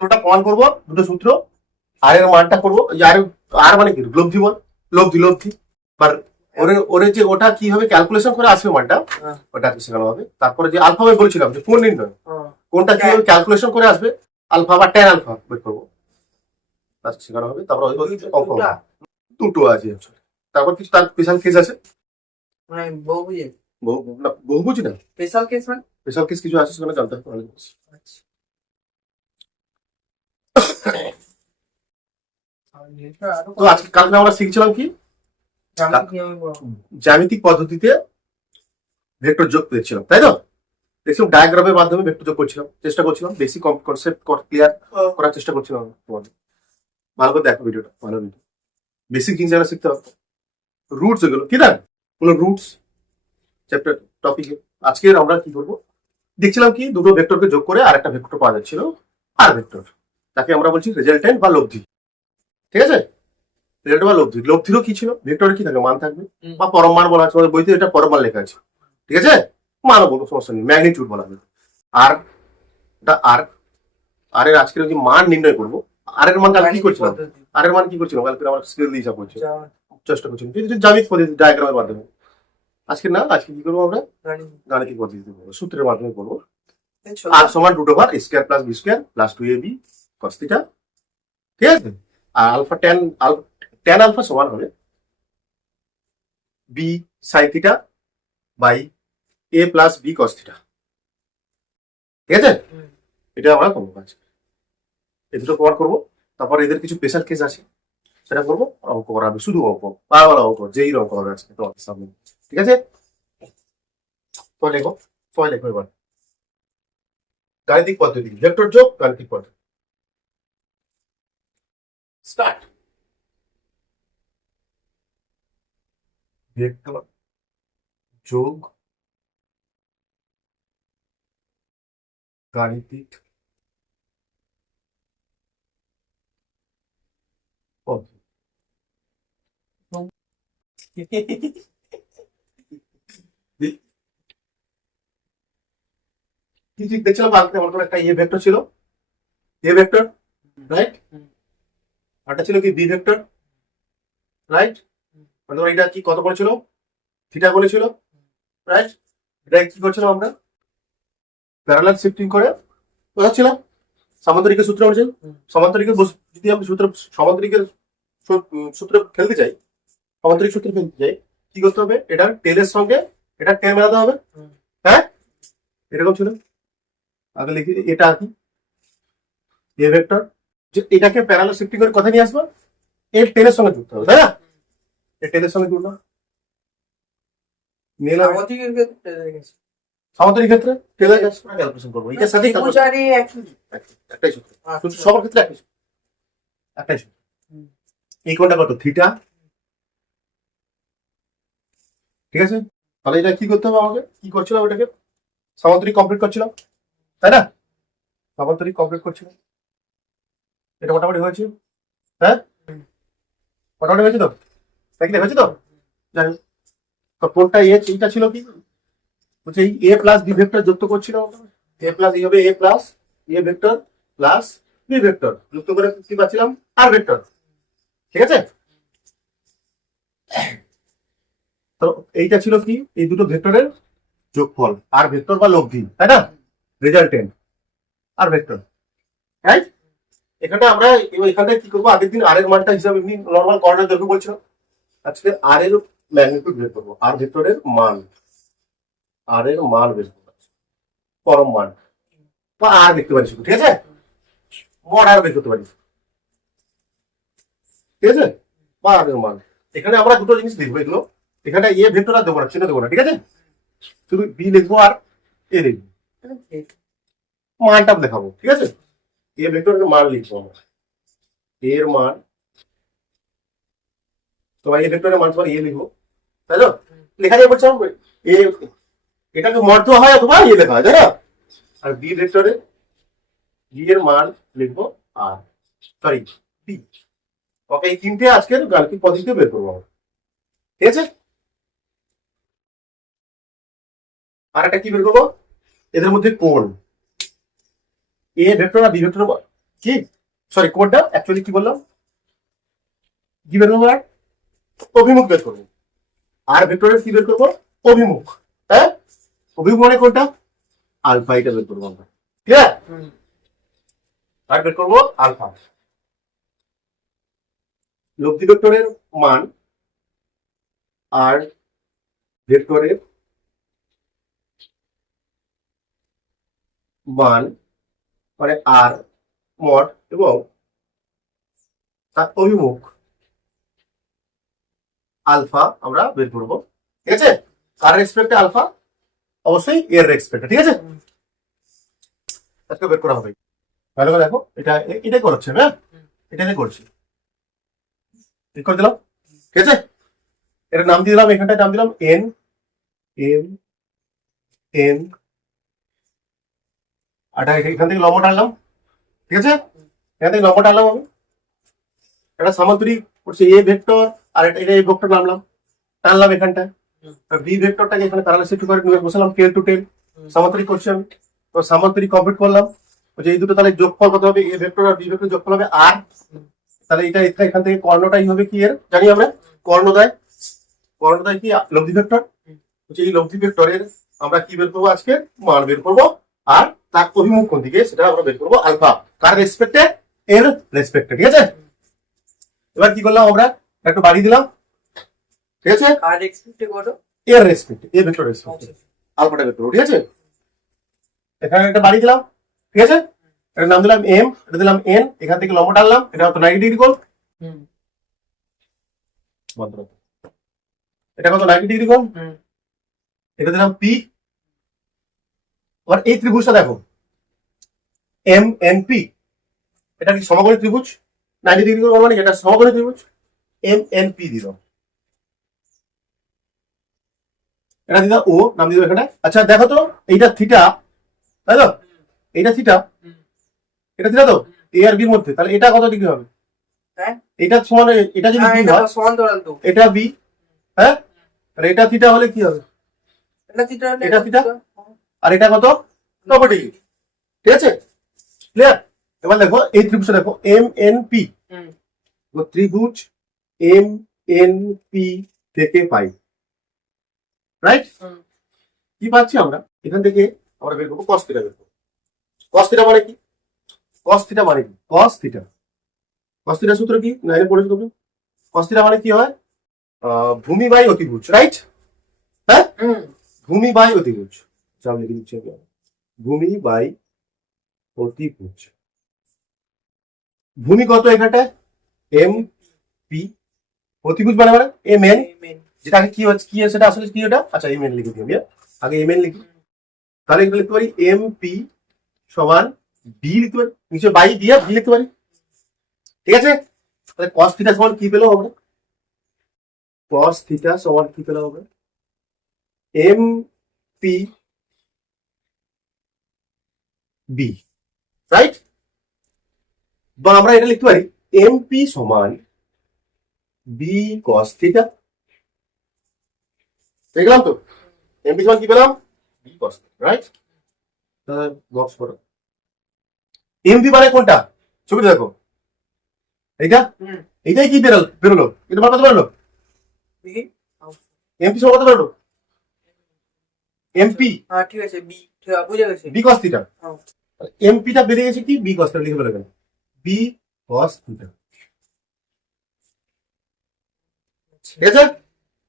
সূত্রটা প্রমাণ করবো, দুটো সূত্র। আর এর মানটা করবো, আর মানে কি লব্ধি বল, লব্ধি লব্ধি। আর ওরে ওরে যে ওটা কিভাবে ক্যালকুলেশন করে আসবে মানটা, ওটা আজকে শেখানো হবে। তারপরে যে আলফা আমি বলছিলাম যে কোন নির্ণয়, কোনটা কিভাবে ক্যালকুলেশন করে আসবে, আলফা বা ট্যান আলফা বের করবো, আজকে শেখানো হবে। তারপর অঙ্ক দুটো আছে। তারপর কিছু তার স্পেশাল কেস আছে, মানে বহুভুজে বহু বুঝি না, স্পেশাল কেস মানে স্পেশাল কেস কিছু আছে, সেখানে জানতে হবে। তো আজকে কালকে আমরা শিখছিলাম কি, জ্যামিতিক পদ্ধতিতে ভেক্টর যোগ পেয়েছিলাম, তাই তো? দেখছিলাম ডায়াগ্রামের মাধ্যমে ভেক্টর যোগ করছিলাম, চেষ্টা করছিলাম বেসিক কনসেপ্ট ক্লিয়ার করার চেষ্টা করছিলাম তোমাদের। ভালো করে দেখো ভিডিওটা, ভালো ভিডিও, বেসিক জিনিস যারা শিখতে হবে, রুটস এগুলো কি না, কোনো রুটস চ্যাপ্টার টপিকে। আজকে আমরা কি করবো, দেখছিলাম কি দুটো ভেক্টরকে যোগ করে আর একটা ভেক্টর পাওয়া যাচ্ছিল, আর ভেক্টর, তাকে আমরা বলছি রেজাল্টেন্ট বা লব্ধি। ঠিক আছে, রেজাল্ট বা লব্ধি। লব্ধিরও কি ছিল, ভেক্টরের কি থাকবে, মান থাকবে, বা পরম মান বলা আছে, আমাদের বইতে এটা পরম মান লেখা আছে। ঠিক আছে, মানও বলবো, সমস্যা নেই, ম্যাগনিটিউড বলা হবে। আর এটা আর এর আজকের যে মান নির্ণয় করবো, আর এর মান কালকে কি করছিলাম, আর এর মান কি করছিলাম কালকে আমার স্কেল দিয়ে হিসাব করছি, চেষ্টা করছিলাম জ্যামিতিক পদ্ধতি ডায়াগ্রামের মাধ্যমে। আজকে না, আজকে কি করবো আমরা, গাণিতিক পদ্ধতিতে করবো, সূত্রের মাধ্যমে করবো। আর সমান root over square plus B square plus 2ab cos theta. ঠিক আছে, আর আলফা ট্যান আলফা সমান হবে B sine theta by A plus B cos theta. ঠিক আছে, এটা আমরা করবো কাজ, এই দুটো প্রমাণ করবো। তারপর এদের কিছু স্পেশাল কেস আছে, সেটা করবো। অঙ্ক করাবে, শুধু অঙ্ক, বারবার অঙ্ক, যেই অঙ্ক হবে আজকে তোমাদের সামনে। ঠিক আছে, তো লেখো, সবাই লেখো এবার। গাণিতিক পদ্ধতি, ভেক্টর যোগ গাণিতিক পদ্ধতি, স্টার্ট। ভেক্টর যোগ গাণিতিক পদ্ধতি। কি ঠিক দেখছিলাম কালকে, আমার কোনো একটা এ ভেক্টর ছিল, এ ভেক্টর, রাইট, আরটা ছিল কি বি ভেক্টর, রাইট। মানে এটা কি কত বলেছিল, থিটা বলেছিল, রাইট। এটা কি করছিলাম আমরা, প্যারালাল শিফটিং করে বোঝাচ্ছিলাম, সামান্তরিকের সূত্র অনুযায়ী। সমান্তরিকের যদি আমি সমান্তরিকের সূত্র ফেলতে চাই, সমান্তরিক সূত্র ফেলতে চাই, কি করতে হবে, এটার টেলের সঙ্গে এটা টেন মেলাতে হবে। হ্যাঁ, এরকম ছিল, আগে লিখি, এটা কি এ ভেক্টর, যে এটাকে প্যারালাল শিফটিং করে কথা নিয়ে আসবো, এর টেলের সঙ্গে যুক্ত হবে, তাই না? এর টেলের সঙ্গে জুড়লাম, নিলাম। সামান্তরিক ক্ষেত্রে টেলের ক্যালকুলেশন করবো, এটার সাথে একটাই সূত্র, সবার ক্ষেত্রে একটাই সূত্র। এই কোণটা কত, থিটা। ঠিক আছে, তাহলে এটা কি করতে হবে আমাকে, কি করছিলাম, ওটাকে সামান্তরিক কমপ্লিট করছিলাম, তাই না? সামান্তরিক কমপ্লিট করছিলাম, এটা মোটামুটি হয়েছে। হ্যাঁ, মোটামুটি হয়েছে তো, তাই কি হয়েছে তো? যাই হোক, তো কোনটা এইটা ছিল কি, বলছে এই এ প্লাস বি ভেক্টর যুক্ত করছিলাম, এ প্লাস এই হবে A plus A vector plus B vector যুক্ত করে কি পাচ্ছিলাম, আর ভেক্টর। ঠিক আছে, তো এইটা ছিল কি, এই দুটো ভেক্টরের যোগফল, আর ভেক্টর বা লব্ধি, তাই না, রেজাল্টেন্ট আর ভেক্টর, রাইট। এখানে আমরা এখানে কি করবো, আগের দিন আর এর মানটা হিসাবে এমনি নর্মাল কর্নার দেখবো বলছিলাম, আজকে আর এর ম্যাগনিটিউড বের করবো, আর ভেক্টরের মান, আর এর মান বের করবো, পরম মান বা আর দেখতে পারি শুধু। ঠিক আছে, মড আর বের করতে পারি, ঠিক আছে, বা আর এর মান। এখানে আমরা দুটো জিনিস লিখবো, এগুলো এখানে এ ভেক্টর আর দেবো না, চিহ্ন দেবো না। ঠিক আছে, শুধু বি লিখবো আর এ লিখবো, মানটা দেখাবো। ঠিক আছে, এ ভেক্টরের মান লিখবো আমরা, এর মান, তোমার এ ভেক্টরের মান তোমার এ লিখবো, তাই তো? লেখা যায় বলছিলাম, এ এটাকে মড দেওয়া হয় অথবা এ লেখা হয়, তাই না? আর বি ভেক্টরে বি এর মান লিখবো আর, সরি, বি। ওকে, এই তিনটে আজকের গাণিতিক পদ্ধতিতে বের করবো আমরা। ঠিক আছে, আর একটা কি বের করবো, এদের মধ্যে কোণ, এ ভেক্টর আর বি ভেক্টর কি সরি কোডটা অ্যাকচুয়ালি কি বললাম, কি বের করবো? আর অভিমুখ বের করবো। আর ভেক্টরের কি বের করবো? অভিমুখ। হ্যাঁ, অভিমুখ মানে কোনটা? আলফা, এটা বের করবো আমরা। ক্লিয়ার? আর বের করবো আলফা। লব্ধি ভেক্টরের মান আর ভেক্টরের মান মানে আর মড এবং তার অভিমুখ আলফা আমরা বের করবো। ঠিক আছে? আর রেসপেক্টে আলফা, অবশ্যই এর রেসপেক্টে। ঠিক আছে, আজকে বের করা হবে। ভালো করে দেখো, এটাই করছে। হ্যাঁ, এটাই করছি, ঠিক করে দিলাম। ঠিক আছে, এর নাম দিয়ে দিলাম, এখানটায় নাম দিলাম এন এম এন। আর এখান থেকে লম্ব টানলাম। ঠিক আছে, এখান থেকে লম্ব টানলাম আমি, একটা সামান্তরিক করছে এ ভেক্টর, আর এটা এই ভেক্টর নামলাম, টানলাম এখানটায়। বি ভেক্টরটাকে এখানে প্যারালাল শিফট করে নিয়ে বসালাম টেল টু টেল, সামান্তরিক করছি আমি। তো সামান্তরিক কমপ্লিট করলাম। এই দুটো তাহলে যোগফল কত হবে? এ ভেক্টর আর বি ভেক্টর যোগফল হবে আর। তাহলে এটা এখান থেকে কর্ণটাই হবে কি এর, জানি আমরা কর্ণদ্বয়। কর্ণদ্বয় কি? লব্ধি ভেক্টর। এই লব্ধি ভেক্টরের আমরা কি বের করবো? আজকে মান বের করবো, আর তার অভিমুখ কোন দিকে সেটা আমরা বের করবো আলফা। কার রেসপেক্টে? এর রেসপেক্টে। ঠিক আছে, এবার কি করলাম আমরা? একটু বাড়ি দিলাম। ঠিক আছে, আর এক্সপেক্টে করো এর রেসপেক্টে, এ ভেক্টর রেসপেক্টে আলফাটা বের করবো। ঠিক আছে, এখানে একটা বাড়ি দিলাম। ঠিক আছে, এটার নাম দিলাম এম, এটা দিলাম এন, এখান থেকে লম্ব টানলাম, এটা হতো 90 ডিগ্রি কোণ। এটা কত? 90 ডিগ্রি কোণ। এটা দিলাম পি। আবার এই ত্রিভুজটা দেখো, এম এন পি, এটা কি সমকোণী ত্রিভুজ? 90 ডিগ্রি কোণ মানে এটা সমকোণী ত্রিভুজ, এম এন পি দিলাম। এটা দিলাম ও, নাম দিলাম এখানে। আচ্ছা দেখো তো, এইটা থিটা, তাই তো? এইটা থিটা, এটা থিটা তো এ আর বির মধ্যে, তাহলে এটা কত ডিগ্রি হবে? হ্যাঁ, এটা সমান, এটা যদি বি এটা হয়, সমান্তরাল তো। এটা বি। হ্যাঁ, আর এটা থিটা হলে কি হবে? এটা থিটা হলে এটা থিটা। আর এটা কত? 90 ডিগ্রি। ঠিক আছে, ক্লিয়ার? এবার দেখো এই ত্রিভুজটা দেখো, এম এন পি। ত্রিভুজ এম এন পি থেকে পাই, রাইট? কি পাচ্ছি আমরা? এখান থেকে আমরা বের করবো কস থিটা বের করবো। কস থিটা মানে কি? কস থিটা মানে কি? কস থিটা, কস থিটার সূত্র কি? নাইনে পড়েছো তুমি। কস থিটা মানে কি হয়? ভূমি বাই অতিভুজ, রাইট? হ্যাঁ, ভূমি বাই অতিভুজ। যা লিখে দিচ্ছি আমি, ভূমি বাই অতিভুজ। ভূমি কত এখানটায়? M P. অতিভুজ মানে মানে এম এন, যেটা আগে কি হচ্ছে, কি সেটা আসলে কি ওটা? আচ্ছা, এম এন লিখে দিই আমি, আগে এম এন লিখি। তাহলে এটা লিখতে পারি এম পি সমান বি লিখতে পারি, নিচে বাই দিয়ে বি লিখতে পারি। ঠিক আছে, তাহলে কস থিটা সমান কি পেলাম আমরা? কস থিটা সমান কি পেলাম আমরা? M P B, right? বা আমরা এটা লিখতে পারি এম পি সমান বি কস থিটা। দেখলাম তো, এম পি সমান কি পেলাম? B cos, right? বক্স করো। এম পি মানে কোনটা? ছবিটা দেখো, এইটা, এইটাই কি বেরোলো? এটা বার কত বেরোলো? এমপি সমান কত বেরোলো? এমপি, হ্যাঁ ঠিক আছে, বি ঠিক আছে, বুঝে গেছি। B cos theta. এমপিটা বেরিয়ে গেছে কি? বি কস থিটা লিখে ফেলে, বি কস থিটা। ঠিক আছে,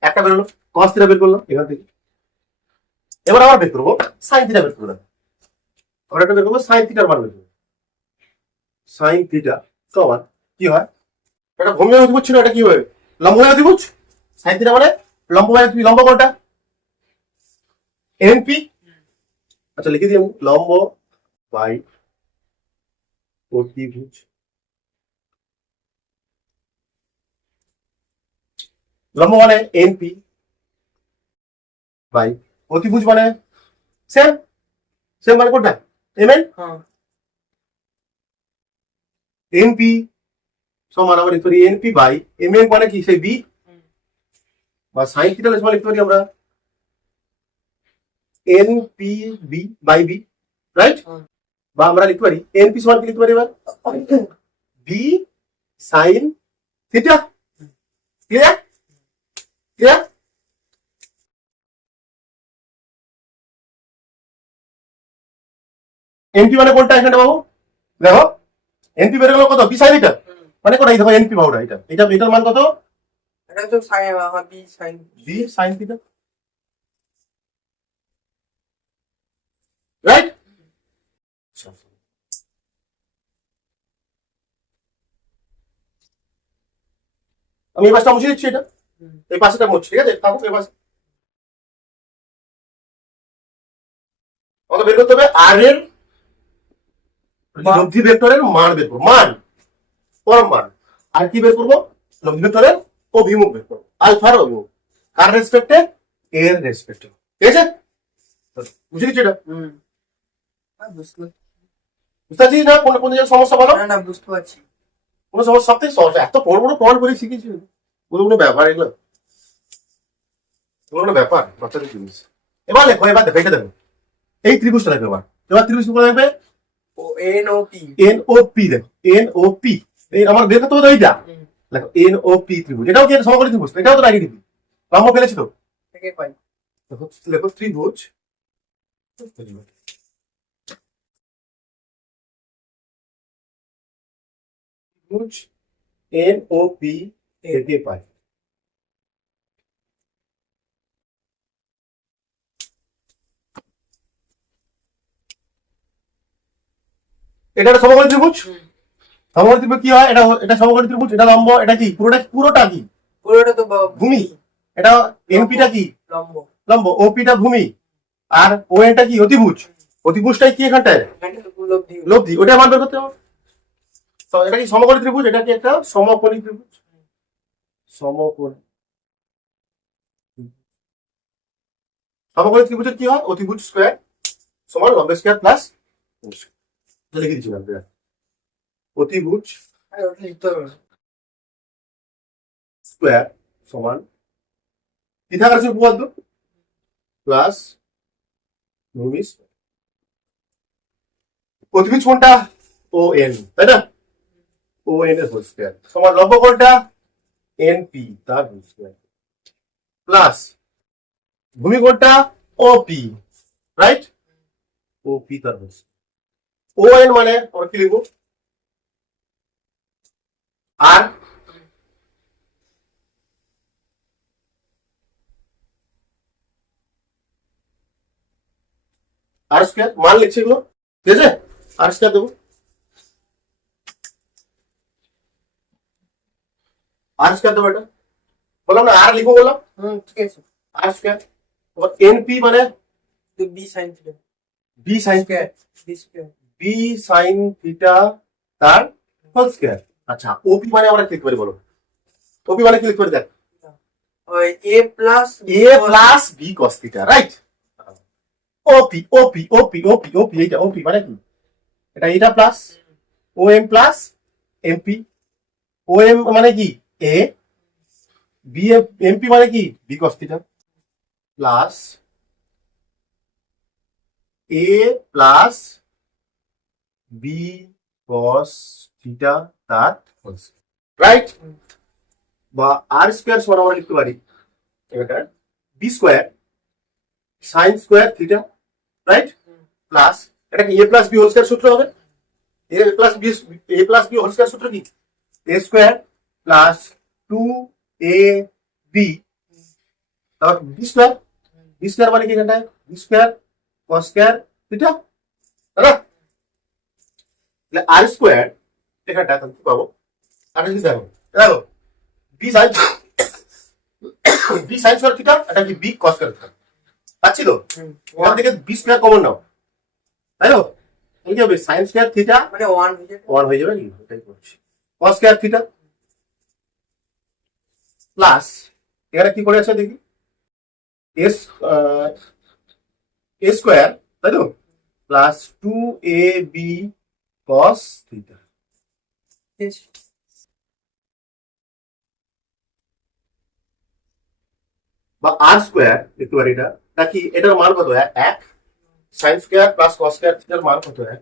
একটা বেরোলো, কস থিটা বের করলাম এখান থেকে। এবার আবার বের করবো সাইন থিটা বের করবো। আমরা একটা বের করবো সাইন থিটার মান বের করবো। সাইন থিটা সমান কি হয়? এটা ভূমি অতিভুজ ছিল, এটা কি হবে? লম্ব অতিভুজ। সাইন থিটা মানে লম্ব, লম্ব কোনটা? এমপি। আচ্ছা লিখে দিই আমি, লম্ব বাই অতিভুজ। লম্ব মানে এনপি বাই অতিভুজ মানে সেম, সেম মানে কোনটা? এমএন। এনপি সমান আমরা লিখতে পারি এনপি বাই এমএন মানে কি? সেই বি। বা সাইন থিটা সমান লিখতে পারি আমরা NP B by B, right? বা আমরা লিখতে পারি এনপি সমান কি লিখতে পারি এবার B sine theta. Clear clear. NP মানে কোনটা এখানে বাবু দেখো এনপি বের গেল কত বি সাইন থিটা মানে কোনটা এই দেখো এনপি পাউডার এটার মান কত এটা তো sine B sine B sine theta right. আমি এই পাশটা মুছে দিচ্ছি এটা এই পাশেটা মুছছি ঠিক আছে থাকুক এই পাশে। আমাকে বের করতে হবে আর এর লব্ধি ভেক্টরের মান বের করবো মান পরম মান আর কি বের করবো লব্ধি ভেক্টরের অভিমুখ বের করবো আলফার অভিমুখ কার রেসপেক্টে এর রেসপেক্টে ঠিক আছে বুঝে দিচ্ছি এটা বুঝতে বুঝতে পারছিস না কোন কোন জায়গায় সমস্যা বলো না বুঝতে পারছি। কোনো সমস্যা সব থেকে সহজ এত বড় বড় প্রমাণ করে শিখেছি ওগুলো কোনো ব্যাপার এগুলো ওগুলো কোনো ব্যাপার বাচ্চাদের জিনিস। এবার দেখো এবার দেখো এটা দেখো এই ত্রিভুজটা দেখো এবার ত্রিভুজ করে দেখবে O N O P N O P দেখো এন ও পি এই আমার বের করতে হবে তো এইটা দেখো এন ও পি ত্রিভুজ এটাও কি সমকোণী ত্রিভুজ এটাও তো নেগেটিভ লম্ব ফেলেছিল থেকে পাই দেখো দেখো ত্রিভুজ ত্রিভুজ এন ও পি থেকে পাই এটা একটা সমকোণী ত্রিভুজ সমকোণী ত্রিভুজ কি হয় এটা সমকোণী ত্রিভুজ এটা লম্ব এটা কি পুরোটা কি পুরোটা তো ভূমি এটা এনপিটা কি লম্ব লম্ব ওপিটা ভূমি আর ও এনটা কি অতিভুজ অতিভুজটাই কি এখানটায় লব্ধি লব্ধি ওটা মান বের করতে হবে। তো এটা কি সমকোণী ত্রিভুজ এটা কি একটা সমকোণী ত্রিভুজ সমকোণী সমকোণী ত্রিভুজের কি হয় অতিভুজ স্কয়ার সমান লম্ব স্কয়ার প্লাস লিখে দিচ্ছি আমরা অতিভুজ লিখতে হবে স্কয়ার সমান পিথাগোরাসের উপপাদ্য প্লাস ভূমি স্কয়ার অতিভুজ কোনটা ও এন তাই না ও এন এর হোল স্কয়ার সমান লম্ব কোনটা এন পি তার হোল স্কয়ার প্লাস ভূমি কোনটা O P right O P তার হোল ও এন মানে আমরা কি লিখবো আর আর স্কয়ার মান লিখছি এগুলো ঠিক আছে আর স্কয়ার দেবো আর স্কয়ার দেবো এটা বললাম না আর লিখবো বললাম ঠিক আছে আর স্কয়ার এনপি মানে B sine theta B sine square B square B sine theta তার হোল স্কয়ার। আচ্ছা ওপি মানে আমরা কি লিখতে পারি বলো ওপি মানে কি লিখতে পারি দেখ ওই A plus B cos theta right OP OP OP OP OP এইটা ওপি মানে কি এটা plus O M plus MP O M মানে কি এ বি এমপি মানে কি B cos theta plus A plus B cos theta তার whole square right বা আর স্কয়ার সমান আমরা লিখতে পারি এটা B square sine square theta right plus এটা কি A plus B whole square সূত্র হবে A plus B whole square সূত্র কি A square plus 2 A B তারপর বি স্কয়ার মানে কি এখানটায় B square cos square theta তাই না তাহলে আর স্কয়ার এখানটা তাহলে কি পাবো আর কি দেখো দেখো বি সাইন স্কয়ার থিটা এটা কি বি কস স্কয়ার থিটা পাচ্ছি তো ওখান থেকে বি স্কয়ার কমন নাও তাই তো কি হবে সাইন স্কয়ার থিটা মানে 1 হয়ে যাবে 1 হয়ে যাবে কি ওটাই করছি কস স্কয়ার থিটা প্লাস এখানে কি করে আছে দেখি এস এ স্কয়ার তাই তো প্লাস 2ab cos থিটা বা আর স্কয়ার দেখতে পারি এটা নাকি এটার মান কত 1 sine square plus cos square থিটার মান কত 1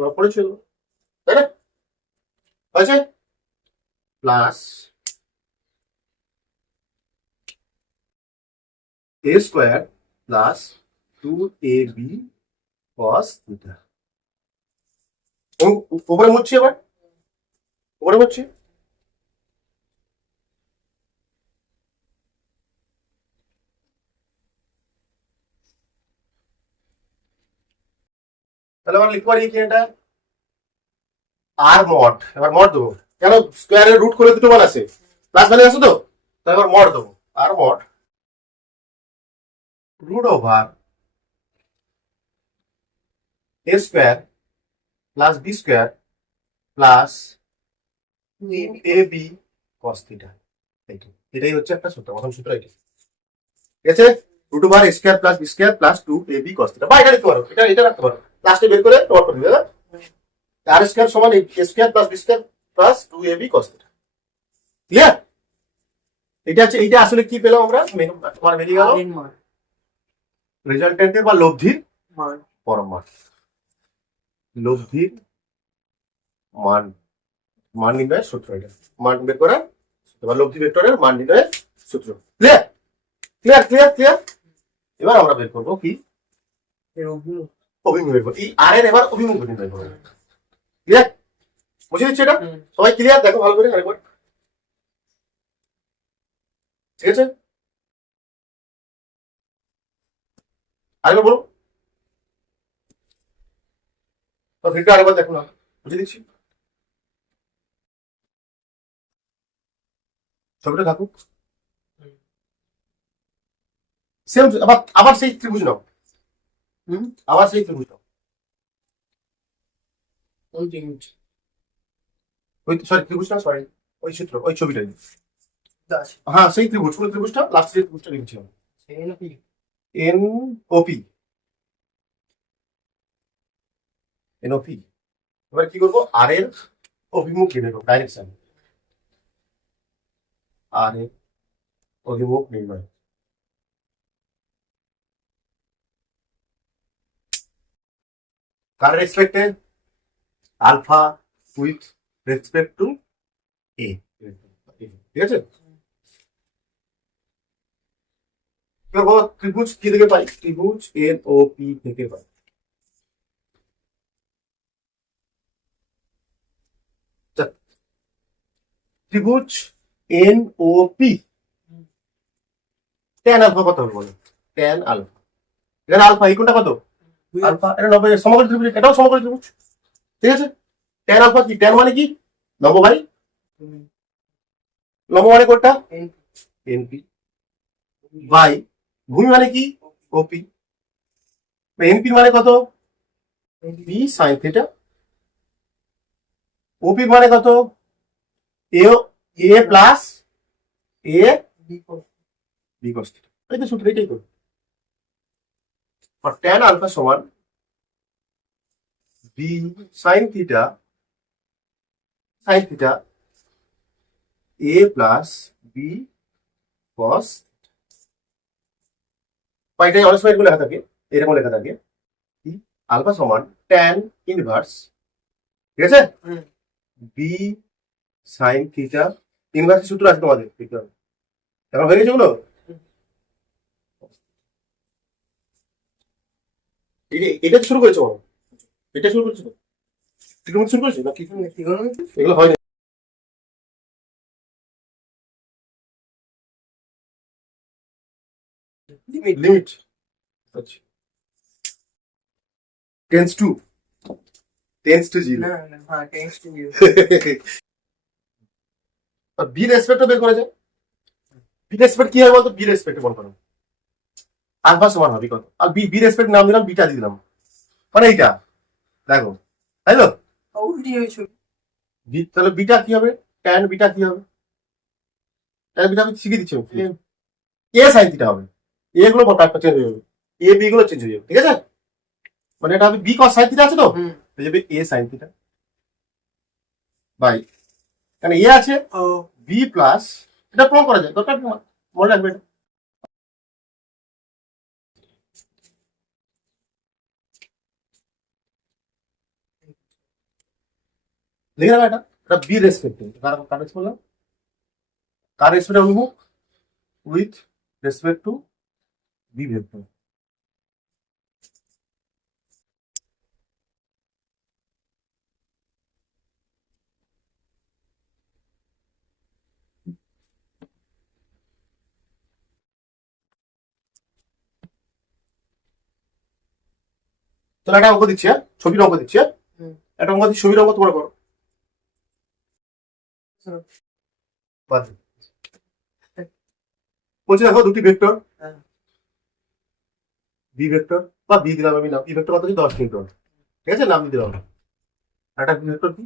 তোমরা পড়েছিল, তাই না? আছে plus A square plus 2ab cos theta. উপরে মুছছি, এবার উপরে মুছছি। তাহলে আমরা লিখতে পারি কি এটা আর মড। এবার মড দেবো, কেন স্কোয়ারের রুট করে দুটো মান আছে, প্লাস ভ্যালু আছে তো, তাই এবার মড দেবো। আর mod root over A square plus B square plus A B cos theta. এটাই হচ্ছে একটা সূত্র, প্রথম সূত্র এটি, ঠিক আছে? Root over A square plus B square plus 2ab cos theta, বা এটা লিখতে পারো, এটা রাখতে পারো, লাস্টে বের করে নোট করে দিবে। আর স্কোয়ার সমান A square plus B square plus 2ab cos theta. Clear? এটা হচ্ছে, এইটা আসলে কি পেলাম আমরা, তোমার বেরিয়ে গেল এর মান রেজাল্টেন্টের বা লব্ধির মান পরম মান। লব্ধির মান, মান নির্ণয়ের সূত্র এটা, মান বের করা এবার লব্ধি ভেক্টরের মান নির্ণয়ের সূত্র। Clear clear clear clear. এবার আমরা বের করবো কি, এর অভিমুখ। অভিমুখ বের করবো। এই আর এর এবার অভিমুখ নির্ণয় করবো। ক্লিয়ার? বুঝে দিচ্ছি এটা? হুম। সবাই ক্লিয়ার? দেখো ভালো করে আরেকবার, ঠিক আছে? আরেকবার বলো তো, ভিডিওটা আরেকবার দেখো না, বুঝে দিচ্ছি। ছবিটা থাকুক সেম, আবার আবার সেই ত্রিভুজ নাও, হুম। আবার সেই ত্রিভুজ নাও, কোন জিনিস? ওই সরি ত্রিভুজ না, সরি ওই সূত্র, ওই ছবিটাই। দাস হ্যাঁ সেই ত্রিভুজ, কোন ত্রিভুজটা, লাস্ট যে ত্রিভুজটা লিখছিলাম, সেই নাকি? এন ওপি, এন ওপি। এবার কি করবো, আর এর অভিমুখ নির্ণয় করবো, ডাইরেকশন, আর এর অভিমুখ নির্ণয়। কার রেসপেক্টে, আলফা উইথ রেসপেক্ট টু এ, ঠিক আছে? দেখো ত্রিভুজ কি থেকে পাই, ত্রিভুজ এন ও পি থেকে পাই। আচ্ছা, ত্রিভুজ N O P, tan alpha কত হবে বলো, ট্যান আলফা, এখানে আলফা এই কোনটা কত, আলফা, এটা 90, সমকোণী ত্রিভুজ, এটাও সমকোণী ত্রিভুজ, ঠিক আছে? ট্যান আলফা কি, ট্যান মানে কি, লম্ব বাই, লম্ব মানে কোনটা, এনপি, বাই ভূমি মানে কি, ওপি, এনপি মানে কত, বি সাইন থিটা, ওপি মানে কত, A, A plus A B cos theta. এই তো সূত্র, এটাই তো। আর ট্যান আলফা সমান B sine theta, sine theta A plus B cos, বা এটাই অনেক সময় এরকম লেখা থাকে, এরকম লেখা থাকে আলফা সমান ট্যান ইনভার্স, ঠিক আছে, হুম। বি সাইন থিটা, ইনভার্স সূত্র আছে তোমাদের, দেখতে হবে এখন হয়ে গেছে ওগুলো। এটা শুরু করেছো, এটা শুরু করেছো, ত্রিকোণমিতি শুরু করেছো নাকি, এগুলো হয় না। লিমিট আচ্ছা, tends to, tends to zero. না না, হ্যাঁ tends to zero. B respect বের করা যায়, বি রেসপেক্ট কি হয় বলতো, বি রেসপেক্ট মনে করো আলফা সমান হবে কত, আর বি, বি রেসপেক্ট নাম দিলাম, বিটা দিয়ে দিলাম, মানে এইটা দেখো, তাই তো? উল্টি হয়েছে। তাহলে বিটা কি হবে, ট্যান বিটা কি হবে, ট্যান বিটা আমি শিখিয়ে দিচ্ছি, এ সাইন থিটা হবে, এ গুলো একটা চেঞ্জ হয়ে যাবে, এ বি গুলো চেঞ্জ হয়ে যাবে, ঠিক আছে? মানে এটা হবে বি কস সাইন থিটা আছে তো, হুম। হয়ে যাবে এ সাইন থিটা বাই, কারণ এ আছে ও বি প্লাস, এটা প্রমাণ করা যায়, দরকার নেই, মনে রাখবে এটা। লিখে রাখা এটা বি রেসপেক্টিং কার রেসপেক্ট বললাম কার রেসপেক্ট অভিমুখ with respect to B vector. তাহলে একটা অঙ্ক দিচ্ছি, হ্যাঁ ছবির অঙ্ক দিচ্ছি, হ্যাঁ হুম। একটা অঙ্ক দিচ্ছি, ছবির অঙ্ক তোমরা করো। হুম। বাদ দিই। বলছি দেখো দুটি ভেক্টর হ্যাঁ। বি ভেক্টর বা বি দিলাম আমি নাম, বি ভেক্টর কত 10 নিউটন, ঠিক আছে, নাম দিয়ে দিলাম। একটা ভেক্টর কি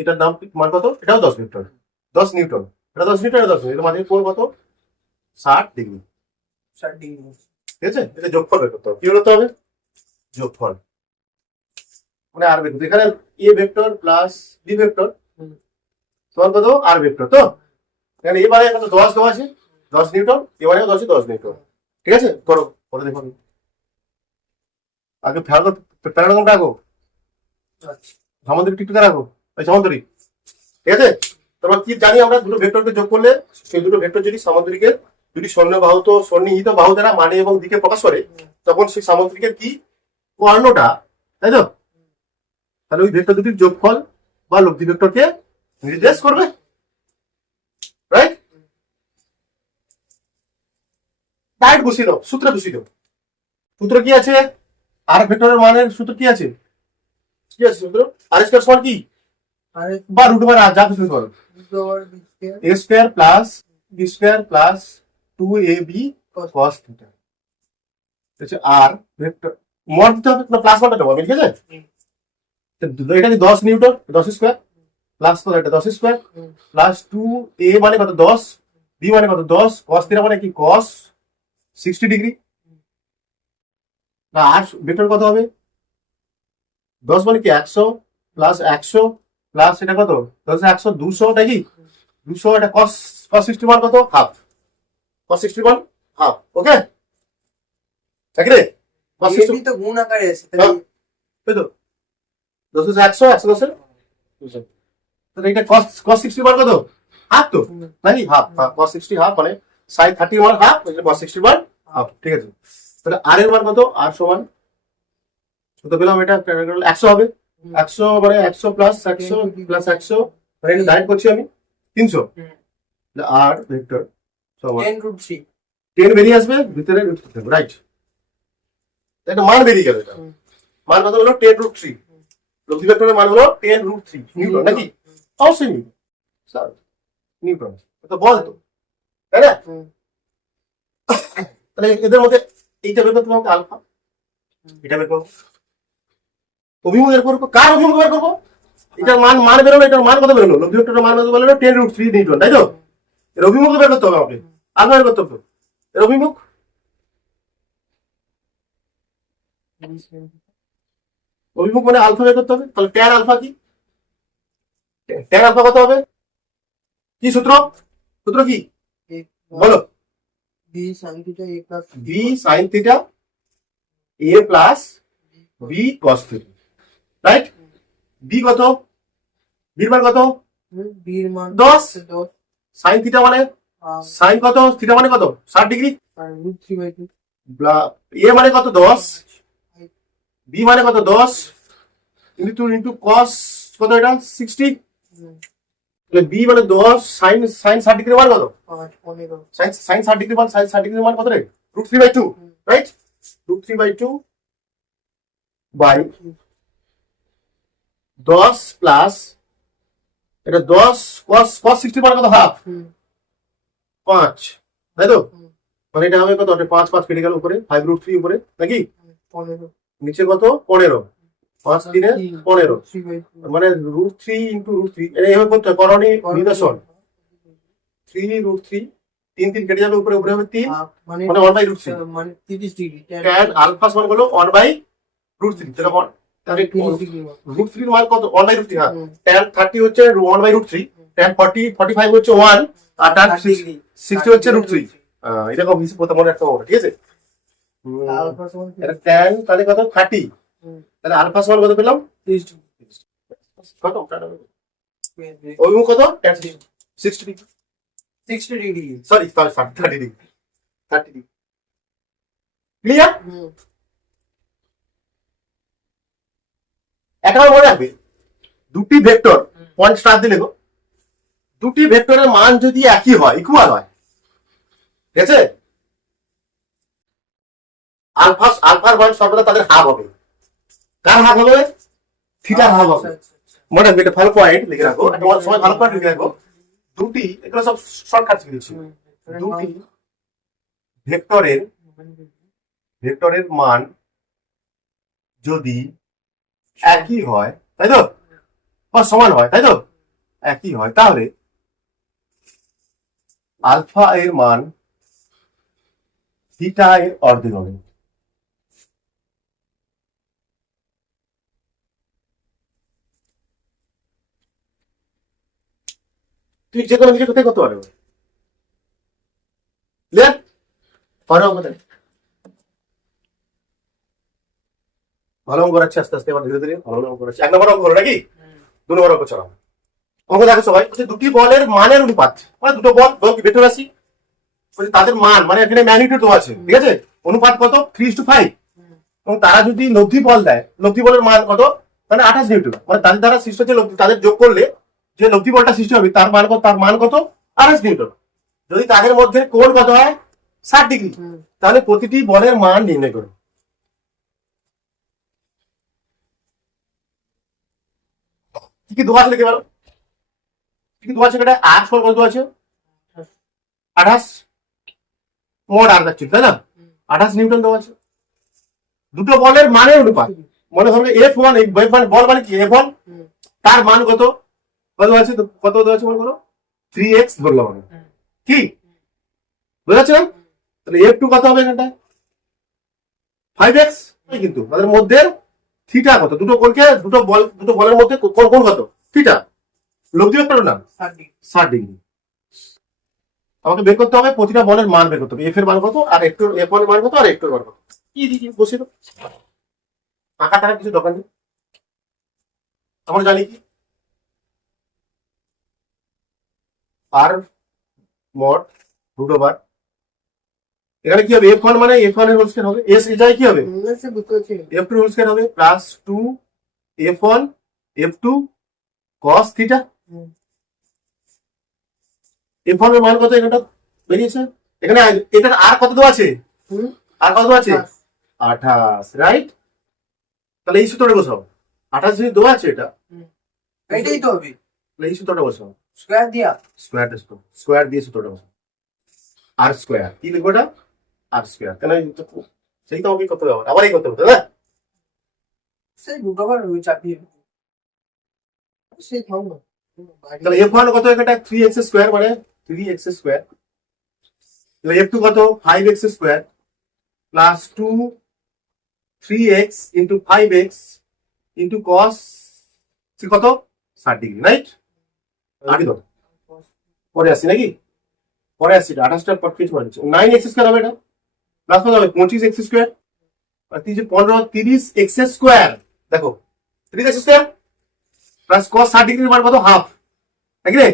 এটার নাম মান কত, এটাও 10 ভেক্টর, 10 নিউটন, এটা 10 নিউটন, এটা 10 নিউটন, এর মাঝে কোণ কত 60 ডিগ্রি, 60 ডিগ্রি। ঠিক আছে। এটা যোগফল বের করতে হবে, কি করতে হবে যোগফল, মানে আর ভেক্টর এখানে A vector plus B vector hmm. তোমার কত আর ভেক্টর, তো এখানে এবারে কত 10 দেওয়া আছে 10 নিউটন, এবারেও 10 নিউটন, ঠিক আছে। করো করে দেখো, আগে প্যারাগনটা রাখো, আচ্ছা। সামুদ্রিক টিকটিকা রাখো, ওই সামুদ্রিক, ঠিক আছে। তারপর কি জানি আমরা দুটো ভেক্টরকে যোগ করলে সেই দুটো ভেক্টর যদি সামুদ্রিকের যদি সন্নিহিত বাহু দ্বারা মানে এবং দিকে প্রকাশ করে তখন সেই সামুদ্রিকের কি কর্ণটা, তাই তো, তাহলে ওই ভেক্টর দুটির যোগফল বা লব্ধি ভেক্টরকে নির্দেশ করবে, রাইট। ডাইরেক্ট বসিয়ে দাও, সূত্রে বসিয়ে দাও। সূত্র কি আছে, আর ভেক্টরের মানের সূত্র কি আছে, কি আছে সূত্র, আর স্কয়ার সমান কি আর বা রুট ওভার আর যা কিছু করো, over B square a square plus B square plus 2ab cos theta, আচ্ছা। আর ভেক্টর মড দিতে হবে না, প্লাস মানটা দেবো, ঠিক আছে। তো এটা কি 10 নিউটন 10 স্কয়ার প্লাস কত, এটা 10 স্কয়ার প্লাস 2a মানে কত 10, b মানে কত 10, cos থিটা মানে কি cos 60 ডিগ্রি, না আর ভেক্টর কত হবে 10 মানে কি 100 প্লাস 100 প্লাস এটা কত 10 100 200, তাই কি 200, এটা cos 60 মান কত হাফ, cos 60 মান হাফ, ওকে ঠিক রে। cos 60 এবি তো গুণ আকারে আছে হ্যাঁ। তাই তো 10 100 100 10 200, তাহলে এটা cos 60 মান কত হাফ, তো নাকি হাফ, cos 60 হাফ মানে sin 30 মান হাফ, এটা cos 60 মান হাফ, ঠিক আছে। তাহলে r এর মান কত, r সমান কত পেলাম, এটা 100 হবে, 100 মানে 100 প্লাস 100 প্লাস 100 মানে ডাইরেক্ট করছি আমি 300, আর ভেক্টর সমান 10√3 10 বেরিয়ে আসবে, ভিতরে রুট থাকবে, রাইট। একটা মান বেরিয়ে গেল, এটা মান কত হলো 10√3, লব্ধি ভেক্টরের মান হলো 10√3 নিউটন, নাকি অবশ্যই নিউটন স্যার, নিউটন তো বল তো, তাই না। তাহলে এদের মধ্যে এইটা বের করতে হবে আলফা, এটা বের করবো, অভিমুখ বের করবো, কার অভিমুখ বের করবো, এটার মান বেরোলো, এটার মান কত বেরোলো, লব্ধি ভেক্টরের মান কত বেরোলো 10√3 নিউটন, তাই তো। এর অভিমুখ বের করতে হবে আমাকে, আলফা বের করতে হবে, এর অভিমুখ মানে আলফা বের করতে হবে, তাহলে ট্যান আলফা কি, ট্যান আলফা কত হবে, কি সূত্র, সূত্র কি বলো, B sin theta a plus B sine theta A plus B cos theta, right. B কত, বির মান কত বির মান 10, 10 সাইন থিটা মানে সাইন কত, থিটা মানে কত 60 ডিগ্রি, আর √3/2 এ মানে কত 10, বি মানে কত 10 ইন্টু কস কত এটা 60, তাহলে বি মানে 10 সাইন 60 ডিগ্রি মান কত, 5 সাইন 60 ডিগ্রি মান, সাইন 60 ডিগ্রি মান কত রে √3/2, রাইট। √3/2 বাই 10 প্লাস এটা 10 cos 60 মান কত হাফ 5, তাই তো, মানে এটা হবে কত, 5 5 কেটে গেল উপরে 5√3 উপরে, নাকি 15 নিচে কত 15, 5 3 15, 3/2 মানে √3 ইন্টু √3, এটা এইভাবে করতে হয় করণী নিদর্শন, 3√3 3 3 কেটে যাবে উপরে, উপরে হবে 3 মানে মানে 1/√3, মানে 30 ডিগ্রি tan আলফা সমান হলো 1/√3, তাহলে 30 ডিগ্রি √3 মান কত 1/√3, হ্যাঁ tan 30 হচ্ছে 1/√3, tan 40 45 হচ্ছে 1, আর tan 60 হচ্ছে √3, এরকম হিসেব করতে মনে রাখতে হবে, ঠিক আছে। আলফা সমান এটা tan তাহলে কত 30, তাহলে আলফা সমান কত পেলাম 30 ডিগ্রি কত অভিমুখ কত 60 degree 60 degree sorry 30 degree 30 degree clear একটা মনে রাখবে দুটি ভেক্টর পয়েন্ট স্টার দিলে গো দুটি ভেক্টরের মান যদি একই হয় ইকুয়াল হয় ঠিক আছে আলফার মান সর্বদা তাদের হাফ হবে কার হাফ হবে থিটার হাফ হবে মনে রাখবে এটা ভালো পয়েন্ট লিখে রাখো তোমার সময় ভালো পয়েন্ট লিখে রাখো দুটি এগুলো সব শর্টকাট শিখে দিচ্ছি দুটি ভেক্টরের মান যদি একই হয় তাই তো বা সমান হয় তাই তো একই হয় তাহলে আলফা এর মান থিটা এর অর্ধেক হবে তুই যে কোনো কিছু কোথায় করতে পারবে ক্লিয়ার ভালো অঙ্ক দেখ ভালো অঙ্ক করাচ্ছি আস্তে আস্তে এবার ধীরে ধীরে ভালো অঙ্ক করাচ্ছি 1 নম্বর অঙ্ক হলো নাকি 2 নম্বর অঙ্ক চলো অঙ্ক দেখো সবাই দুটি বলের মানের অনুপাত মানে দুটো বল ভেক্টর রাশি তাদের মান মানে এখানে ম্যাগনিটিউড আছে ঠিক আছে অনুপাত কত 3:5 এবং তারা যদি লব্ধি বল দেয় লব্ধি বলের মান কত মানে 28 নিউটন মানে তাদের দ্বারা সৃষ্ট যে লব্ধি তাদের যোগ করলে যে লব্ধি বলটা সৃষ্টি হবে তার মান কত 28 নিউটন যদি তাদের মধ্যে কোণ কত হয় 60 ডিগ্রি তাহলে প্রতিটি বলের মান নির্ণয় করো কি কি দোয়া আছে লিখে বলো কি কি দোয়া আছে এটা আর সমান কত আছে 28 মোট আর যাচ্ছে তাই না 28 নিউটন দেওয়া আছে দুটো বলের মানের অনুপাত মনে হবে F1 বল মানে কি F1 তার মান কত আছে কত দেওয়া আছে মনে করো 3x ধরলাম আমি কি বুঝা যাচ্ছে না তাহলে F2 কত হবে এখানটা 5x কিন্তু তাদের মধ্যে থিটা কত দুটো বলের মধ্যে কোণ কত থিটা লব্ধি ভেক্টর না 60 ডিগ্রি আমাকে বের করতে হবে প্রতিটা বলের মান বের করতে হবে F এর মান কত আর F1 এর মান কত আর F2 এর মান কত কি দিদি বসে দাও আঁকা টাকা কিছু দরকার নেই আমরা জানি কি আর মড রুট ওভার এখানে কি হবে F1 মানে F1 এর হোল স্কয়ার হবে S এটাই কি হবে F2 হোল স্কয়ার হবে plus 2 F1 F2 cos theta F1 এর মান কত এখানটা বেরিয়েছে এখানে এটার আর কত দেওয়া আছে আর কত দেওয়া আছে 28 রাইট তাহলে এই সূত্রটা বসাও 28 যদি দেওয়া আছে এটাই তো হবে তাহলে এই সূত্রটা বসাও স্কয়ার দিয়ে সূত্রটা বসাও আর স্কয়ার কি লিখবো এটা আর স্কয়ার কেন সেই তো আমাকে করতে হবে আবার এই করতে হবে না সেই দুটোবার ওই চাপিয়ে সেই থাম না তাহলে F1 কত এটা 3x স্কয়ার মানে 3x স্কয়ার তাহলে F2 কত 5x square plus 2 3x into 5x into cos কত 60 ডিগ্রি রাইট আগে তো পরে আসি নাকি পরে আসি 28টার পর কিছু মানে 9x স্কয়ার হবে এটা প্লাস কত হবে 25x স্কয়ার আর 30x স্কয়ার দেখো 30x স্কয়ার প্লাস cos 60 ডিগ্রির মান কত হাফ নাকি রে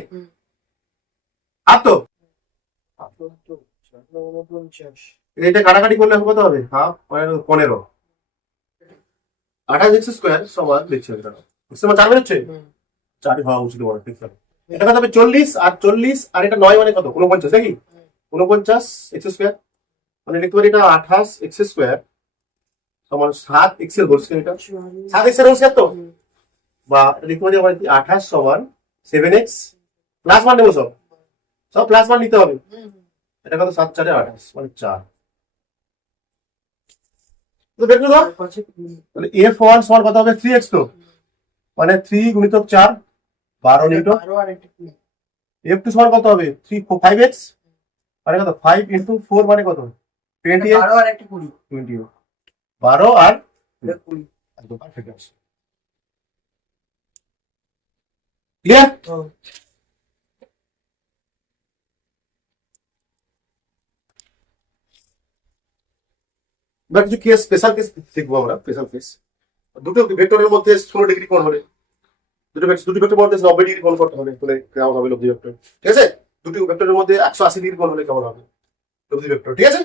হাফ তো এটা কাটাকাটি করলে কত হবে হাফ মানে 15 28x স্কয়ার সমান লিখছি এটা বুঝতে পারছো 4 হচ্ছে 4 হওয়া উচিত বড় ঠিক আছে এটা কত হবে 40 আর এটা 9 মানে কত 49 নাকি 49x স্কয়ার মানে লিখতে পারি এটা 28x স্কয়ার সমান 7x এর হোল স্কয়ার এটা 7x এর হোল স্কয়ার তো বা লিখতে পারি আমরা 28 সমান 7x প্লাস মান নেব সব প্লাস মান নিতে হবে এটা কত 7 4 28 মানে 4 তো বের করে দাও তাহলে F1 সমান কত হবে 3x তো মানে 3 গুণিতক 4 12 নিউটন F2 সমান কত হবে 5x মানে কত 5 ইনটু 4 মানে কত 20 12 আর একটা 20 20 12 আর 20 একদম পারফেক্ট আছে ক্লিয়ার এবার কিছু কেস স্পেশাল কেস শিখবো আমরা স্পেশাল কেস দুটো ভেক্টরের মধ্যে 16 ডিগ্রি কোণ হলে দুটো ভেক্টর মধ্যে 90 ডিগ্রি কোণ করতে হবে, তাহলে কেমন হবে লব্ধি ভেক্টর? ঠিক আছে, দুটো ভেক্টরের মধ্যে 180 ডিগ্রি কোণ হলে কেমন হবে লব্ধি ভেক্টর? ঠিক আছে,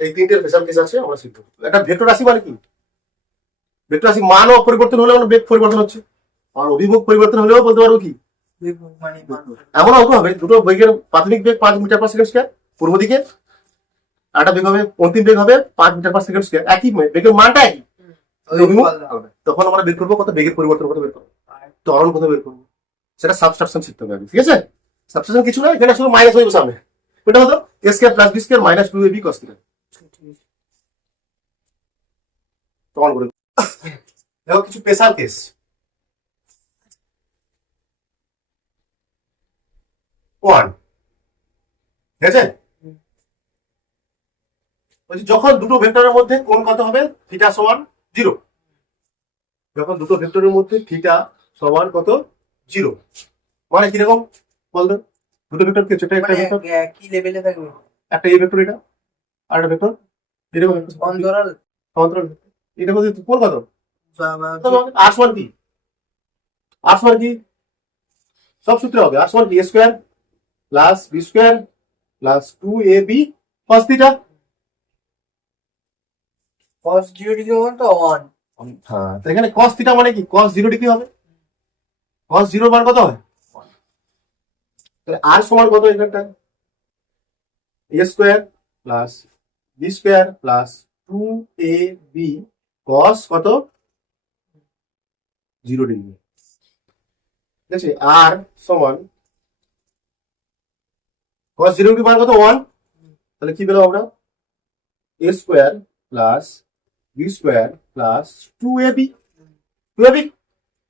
এই তিনটের স্পেশাল কেস আছে, আমরা শিখবো। একটা ভেক্টর রাশি মানে কি? ভেক্টর রাশি মানও পরিবর্তন হলে মানে বেগ পরিবর্তন হচ্ছে, আর অভিমুখ পরিবর্তন হলেও বলতে পারবো কি মানে এমন অঙ্ক হবে, দুটো বেগের প্রাথমিক বেগ 5 মিটার পার সেকেন্ড স্কয়ার পূর্ব দিকে, আর একটা বেগ হবে অন্তিম বেগ হবে 5 মিটার পার সেকেন্ড স্কয়ার, একই বেগের মানটা একই, অভিমুখ আলাদা। তখন আমরা বের করবো কত বেগের পরিবর্তন কত বের করবো, ত্বরণ কত বের করবো, সেটা সাবস্ট্রাকশন শিখতে হবে আগে। ঠিক আছে, সাবস্ট্রাকশন কিছু না, এখানে শুধু মাইনাস হয়ে সামনে, এটা হতো a square plus b square minus 2ab cos theta. প্রমাণ করে দেখো কিছু স্পেশাল কেস। ওয়ান, ঠিক আছে, বলছি যখন দুটো ভেক্টরের মধ্যে কোণ কত হবে, থিটা সমান 0। যখন দুটো ভেক্টরের মধ্যে থিটা সমান কত 0, মানে কিরকম বলতো, দুটো ভেক্টর কি ছোট একটা মানে ভেক্টর, কি লেভেলে থাকবে? একটা এই ভেক্টর এটা, আর একটা ভেক্টর এরকম অন্তরাল সমান্তরাল, এটা মধ্যে কোণ কত, বা আর সমান কি, আর সমান কি সব সূত্রে হবে, আর সমান কি a square plus b square plus 2ab cos theta. cos 0 degree মানে তো 1। হ্যাঁ, তো এখানে cos থিটা মানে কি, cos 0 ডিগ্রি হবে, cos 0 মান কত হয়, তাহলে r সমান কত এখানটা, a square plus b square plus 2ab cos কত 0 ডিগ্রি। ঠিক আছে, r সমান cos 0 ডিগ্রি মান কত 1, তাহলে কি পেলাম আমরা a square plus b square plus 2ab, 2ab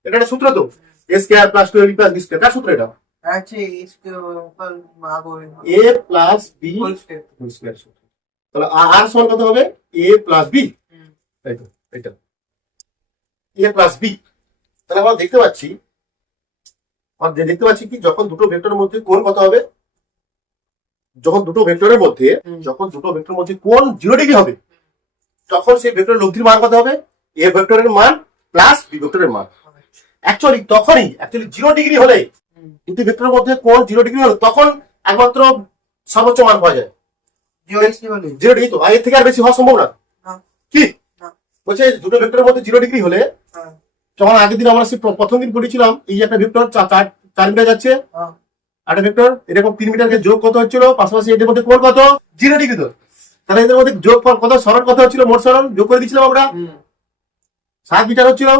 এটা একটা সূত্র তো, a square plus 2ab plus b square, কার সূত্র এটা, আচ্ছা इसके ऊपर भाग होगा a plus b whole square. Whole square সূত্র। তাহলে r সমান কত হবে a প্লাস b, তাই তো, এটা a প্লাস b। তাহলে আমরা দেখতে পাচ্ছি কি, যখন দুটো ভেক্টরের মধ্যে কোণ কত হবে, যখন দুটো ভেক্টরের মধ্যে কোণ 0 ডিগ্রি হবে, তখন সেই ভেক্টরের লব্ধির মান কত হবে, a ভেক্টরের মান প্লাস b ভেক্টরের মান। অ্যাকচুয়ালি 0 ডিগ্রি হলে, দুটি ভেক্টরের মধ্যে কোণ 0 ডিগ্রি হলে তখন একমাত্র সর্বোচ্চ মান পাওয়া যায় 0 ডিগ্রি, তো এর থেকে আর বেশি হওয়া সম্ভব না। না। কি না। বলছে দুটো ভেক্টরের মধ্যে 0 ডিগ্রি হলে, যখন আগের দিন আমরা প্রথম দিন পড়েছিলাম, এই যে একটা ভেক্টর 4 মিটার যাচ্ছে, একটা ভেক্টর এরকম 3 মিটারকে যোগ কত হচ্ছিল, পাশাপাশি এদের মধ্যে কোণ কত 0 ডিগ্রি, তো তাহলে এদের মধ্যে যোগ কত, সরণ কত হচ্ছিল, মোট সরণ যোগ করে দিয়েছিলাম আমরা 7 মিটার হচ্ছিল,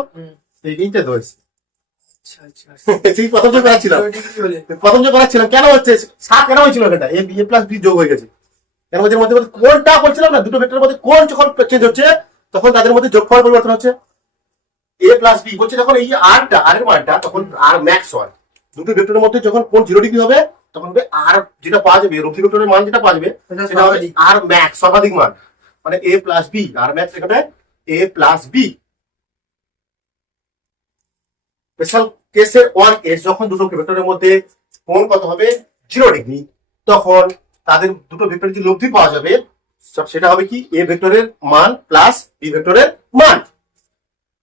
এইটা তো হয়েছে আচ্ছা আচ্ছা সেই প্রথম যোগ করাচ্ছিলাম, 0 ডিগ্রি হলে প্রথম যোগ করাচ্ছিলাম, কেন হচ্ছে 7 কেন হয়েছিল, এটা a প্লাস b যোগ হয়ে গেছে, কেন এদের মধ্যে কোণটা বলছিলাম না, দুটো ভেক্টরের মধ্যে কোণ যখন চেঞ্জ হচ্ছে তখন তাদের মধ্যে যোগফল পরিবর্তন হচ্ছে, a প্লাস b বলছে যখন এই r এর মানটা তখন r ম্যাক্স হয়, দুটো ভেক্টরের মধ্যে যখন কোণ 0 ডিগ্রি হবে তখন হবে r যেটা পাওয়া যাবে, রৈখিক ভেক্টরের মান যেটা পাওয়া যাবে সেটা হবে r ম্যাক্স, সর্বাধিক মান, মানে a plus b, r max এখানে a প্লাস b। স্পেশাল কেসের 1 কেস, যখন দুটো ভেক্টরের মধ্যে কোণ কত হবে 0 ডিগ্রি, তখন তাদের দুটো ভেক্টরের যে লব্ধি পাওয়া যাবে সেটা হবে কি, a ভেক্টরের মান প্লাস b ভেক্টরের মান,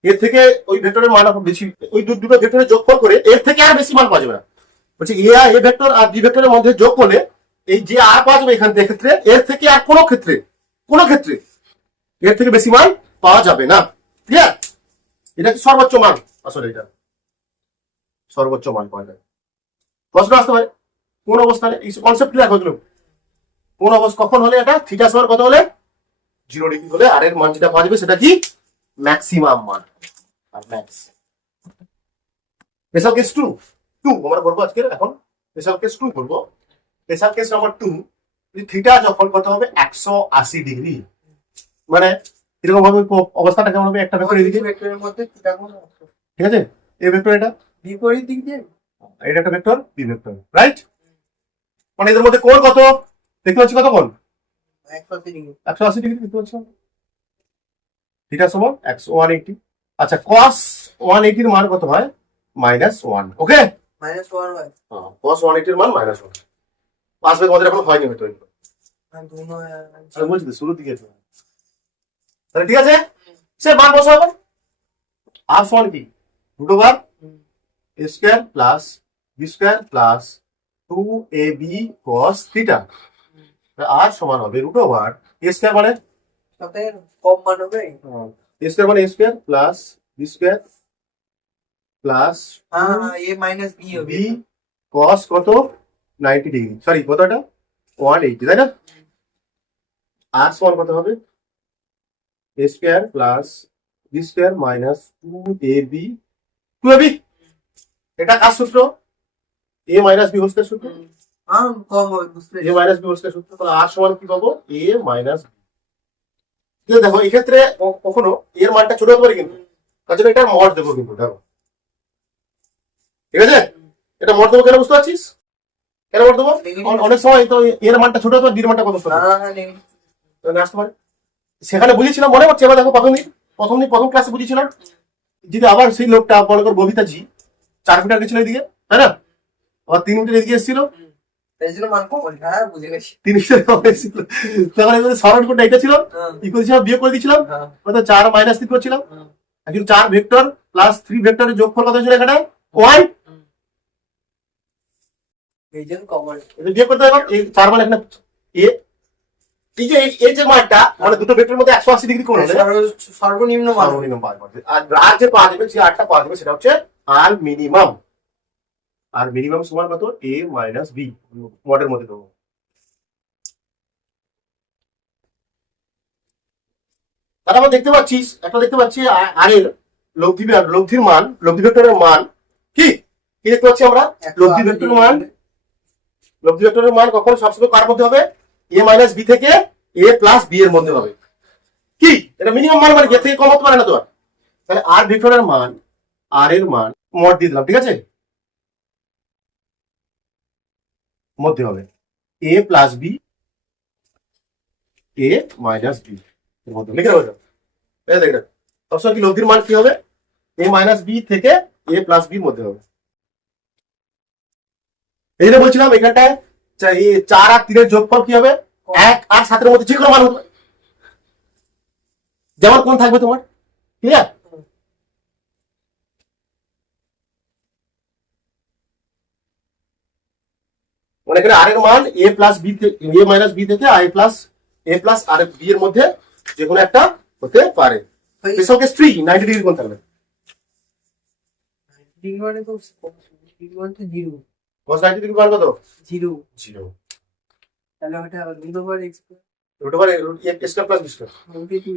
এর থেকে ওই ভেক্টরের মান বেশি, ওই দুটো ভেক্টরের যোগফল করে এর থেকে আর বেশি মান পাওয়া যাবে না, বলছে এ ভেক্টর আর বি ভেক্টরের মধ্যে যোগ করলে এই যে আর পাওয়া যাবে এখান থেকে ক্ষেত্রে, এর থেকে আর কোনো ক্ষেত্রে এর থেকে বেশি মান পাওয়া যাবে না। ক্লিয়ার, এটা কি সর্বোচ্চ মান, আসলে এটা সর্বোচ্চ মান পাওয়া যায়। প্রশ্ন আসতে পারে কোন অবস্থানে, এই কনসেপ্ট ক্লিয়ার হয়ে গেল, কোন অবস্থা কখন হলে এটা থিটা সমান কত হলে 0 ডিগ্রি হলে আর এর মান যেটা পাওয়া যাবে সেটা কি ম্যাক্সিমাম মান, আর ম্যাক্স। স্পেশাল কেস 2 আমরা করবো আজকে, এখন স্পেশাল কেস 2 করবো। স্পেশাল কেস নাম্বার 2, থিটা যখন কত হবে 180 ডিগ্রি, মানে এরকম ভাবে অবস্থাটা কেমন হবে, একটা ভেক্টর এদিকে, ভেক্টরের মধ্যে থিটা কোণ ঠিক আছে, এই ভেক্টর এটা বিপরীত দিক দিয়ে, এটা একটা ভেক্টর বি ভেক্টর, রাইট, মানে এদের মধ্যে কোণ কত দেখতে পাচ্ছি, কত কোণ 180 ডিগ্রি, 180 ডিগ্রি দেখতে পাচ্ছি, থিটা সমান 180। আচ্ছা cos 180 এর মান কত হয় -1, ওকে, -1 হয়, cos 180 এর মান -1 আসবে, তোমাদের এখন হয়নি হয়তো, আর দুনো আমি বলছি তো শুরুর দিকে, তাহলে ঠিক আছে, সে মান বসাবো, আর সমান কি √r A square plus B square plus 2ab cos theta R সমান হবে রুট ওভার এ স্কোয়ার মানে তাতে কম মান হবে। এ স্কোয়ার মানে A square plus B square plus হ্যাঁ হ্যাঁ, এ মাইনাস বি হবে। বি cos কত 90 ডিগ্রি সরি কতটা 180 তাই না আর সমান কত হবে A square plus B square minus 2ab এটা কার সূত্র A minus B whole square সূত্র হ্যাঁ কম হবে বুঝতে A minus B whole square সূত্র তাহলে আর সমান কি পাবো এ মাইনাস বি দেখো এই ক্ষেত্রে কখনো এর মানটা ছোট হতে পারে কিন্তু তার জন্য এটা মড দেবো কিন্তু দেখো ঠিক আছে এটা মড দেবো কেন বুঝতে পারছিস কেন মড দেবো অনেক সময় তো এর মানটা ছোট হতে পারে বির মানটা কত ছোট হ্যাঁ হ্যাঁ নেগেটিভ। তাহলে আসতে পারে সেখানে বুঝেছিলাম মনে হচ্ছে এবার দেখো প্রথম ক্লাসে বুঝেছিলাম যদি আবার সেই লোকটা মনে কর ববিতা জি 4 মিটার গেছিল এদিকে তাই না আবার 3 মিটার এদিকে এসেছিল তাই জন্য মান কম হয়েছে। হ্যাঁ বুঝে গেছি। 3 মিটার কম এসেছিল তখন এবারে সরল কোণটা এটা ছিল হ্যাঁ কি করেছিলাম বিয়োগ করে দিয়েছিলাম হ্যাঁ অর্থাৎ 4 মাইনাস 3 করছিলাম হ্যাঁ। এখন 4 ভেক্টর প্লাস 3 ভেক্টরের যোগফল কত ছিল এখানে 1 এই জন্য কম হয়েছে। এটা বিয়োগ করতে হবে এই 4 মানে এখানে এ এই যে এই যে মানটা মানে দুটো ভেক্টরের মধ্যে 180 ডিগ্রি কোণ হলে সর্বনিম্ন মান। সর্বনিম্ন মান পাবে আর যে পাওয়া যাবে যে আটটা পাওয়া যাবে সেটা হচ্ছে আর মিনিমাম আর মিনিমাম সমান কত a মাইনাস বি মডের মধ্যে দেবো তাহলে আমরা দেখতে পাচ্ছিস একটা দেখতে পাচ্ছি আর এর লব্ধির মান লব্ধি ভেক্টরের মান কি কি দেখতে পাচ্ছি আমরা লব্ধি ভেক্টরের মান কখন সবসময় কার মধ্যে হবে a মাইনাস বি থেকে a প্লাস বি এর মধ্যে হবে কি এটা মিনিমাম মান মানে এর থেকে কম হতে পারে না তো আর তাহলে আর ভেক্টরের মান আর এর মান মড দিয়ে দিলাম ঠিক আছে মধ্যে হবে a plus B a minus B এর মধ্যে লিখে রাখো এই দেখ এটা সবসময় কি লব্ধির মান কি হবে a মাইনাস বি থেকে a প্লাস বি মধ্যে হবে এই যে বলছিলাম এখানটায় 4 আর 3 এর যোগফল কি হবে 1 আর 7 এর মধ্যে যে কোনো মান হতে পারে যেমন কোন থাকবে তোমার ক্লিয়ার মানে এখানে আর এর মান a plus B a minus B থেকে a প্লাস আর বি এর মধ্যে যে কোনো একটা হতে পারে স্পেশাল কেস 3 90 ডিগ্রি কোণ থাকবে ডিগ্রি মানে তো ডিগ্রি মানে তো জিরো cos 90 ডিগ্রি মান কত জিরো 0 তাহলে ওটা root over X root over a square plus B square negative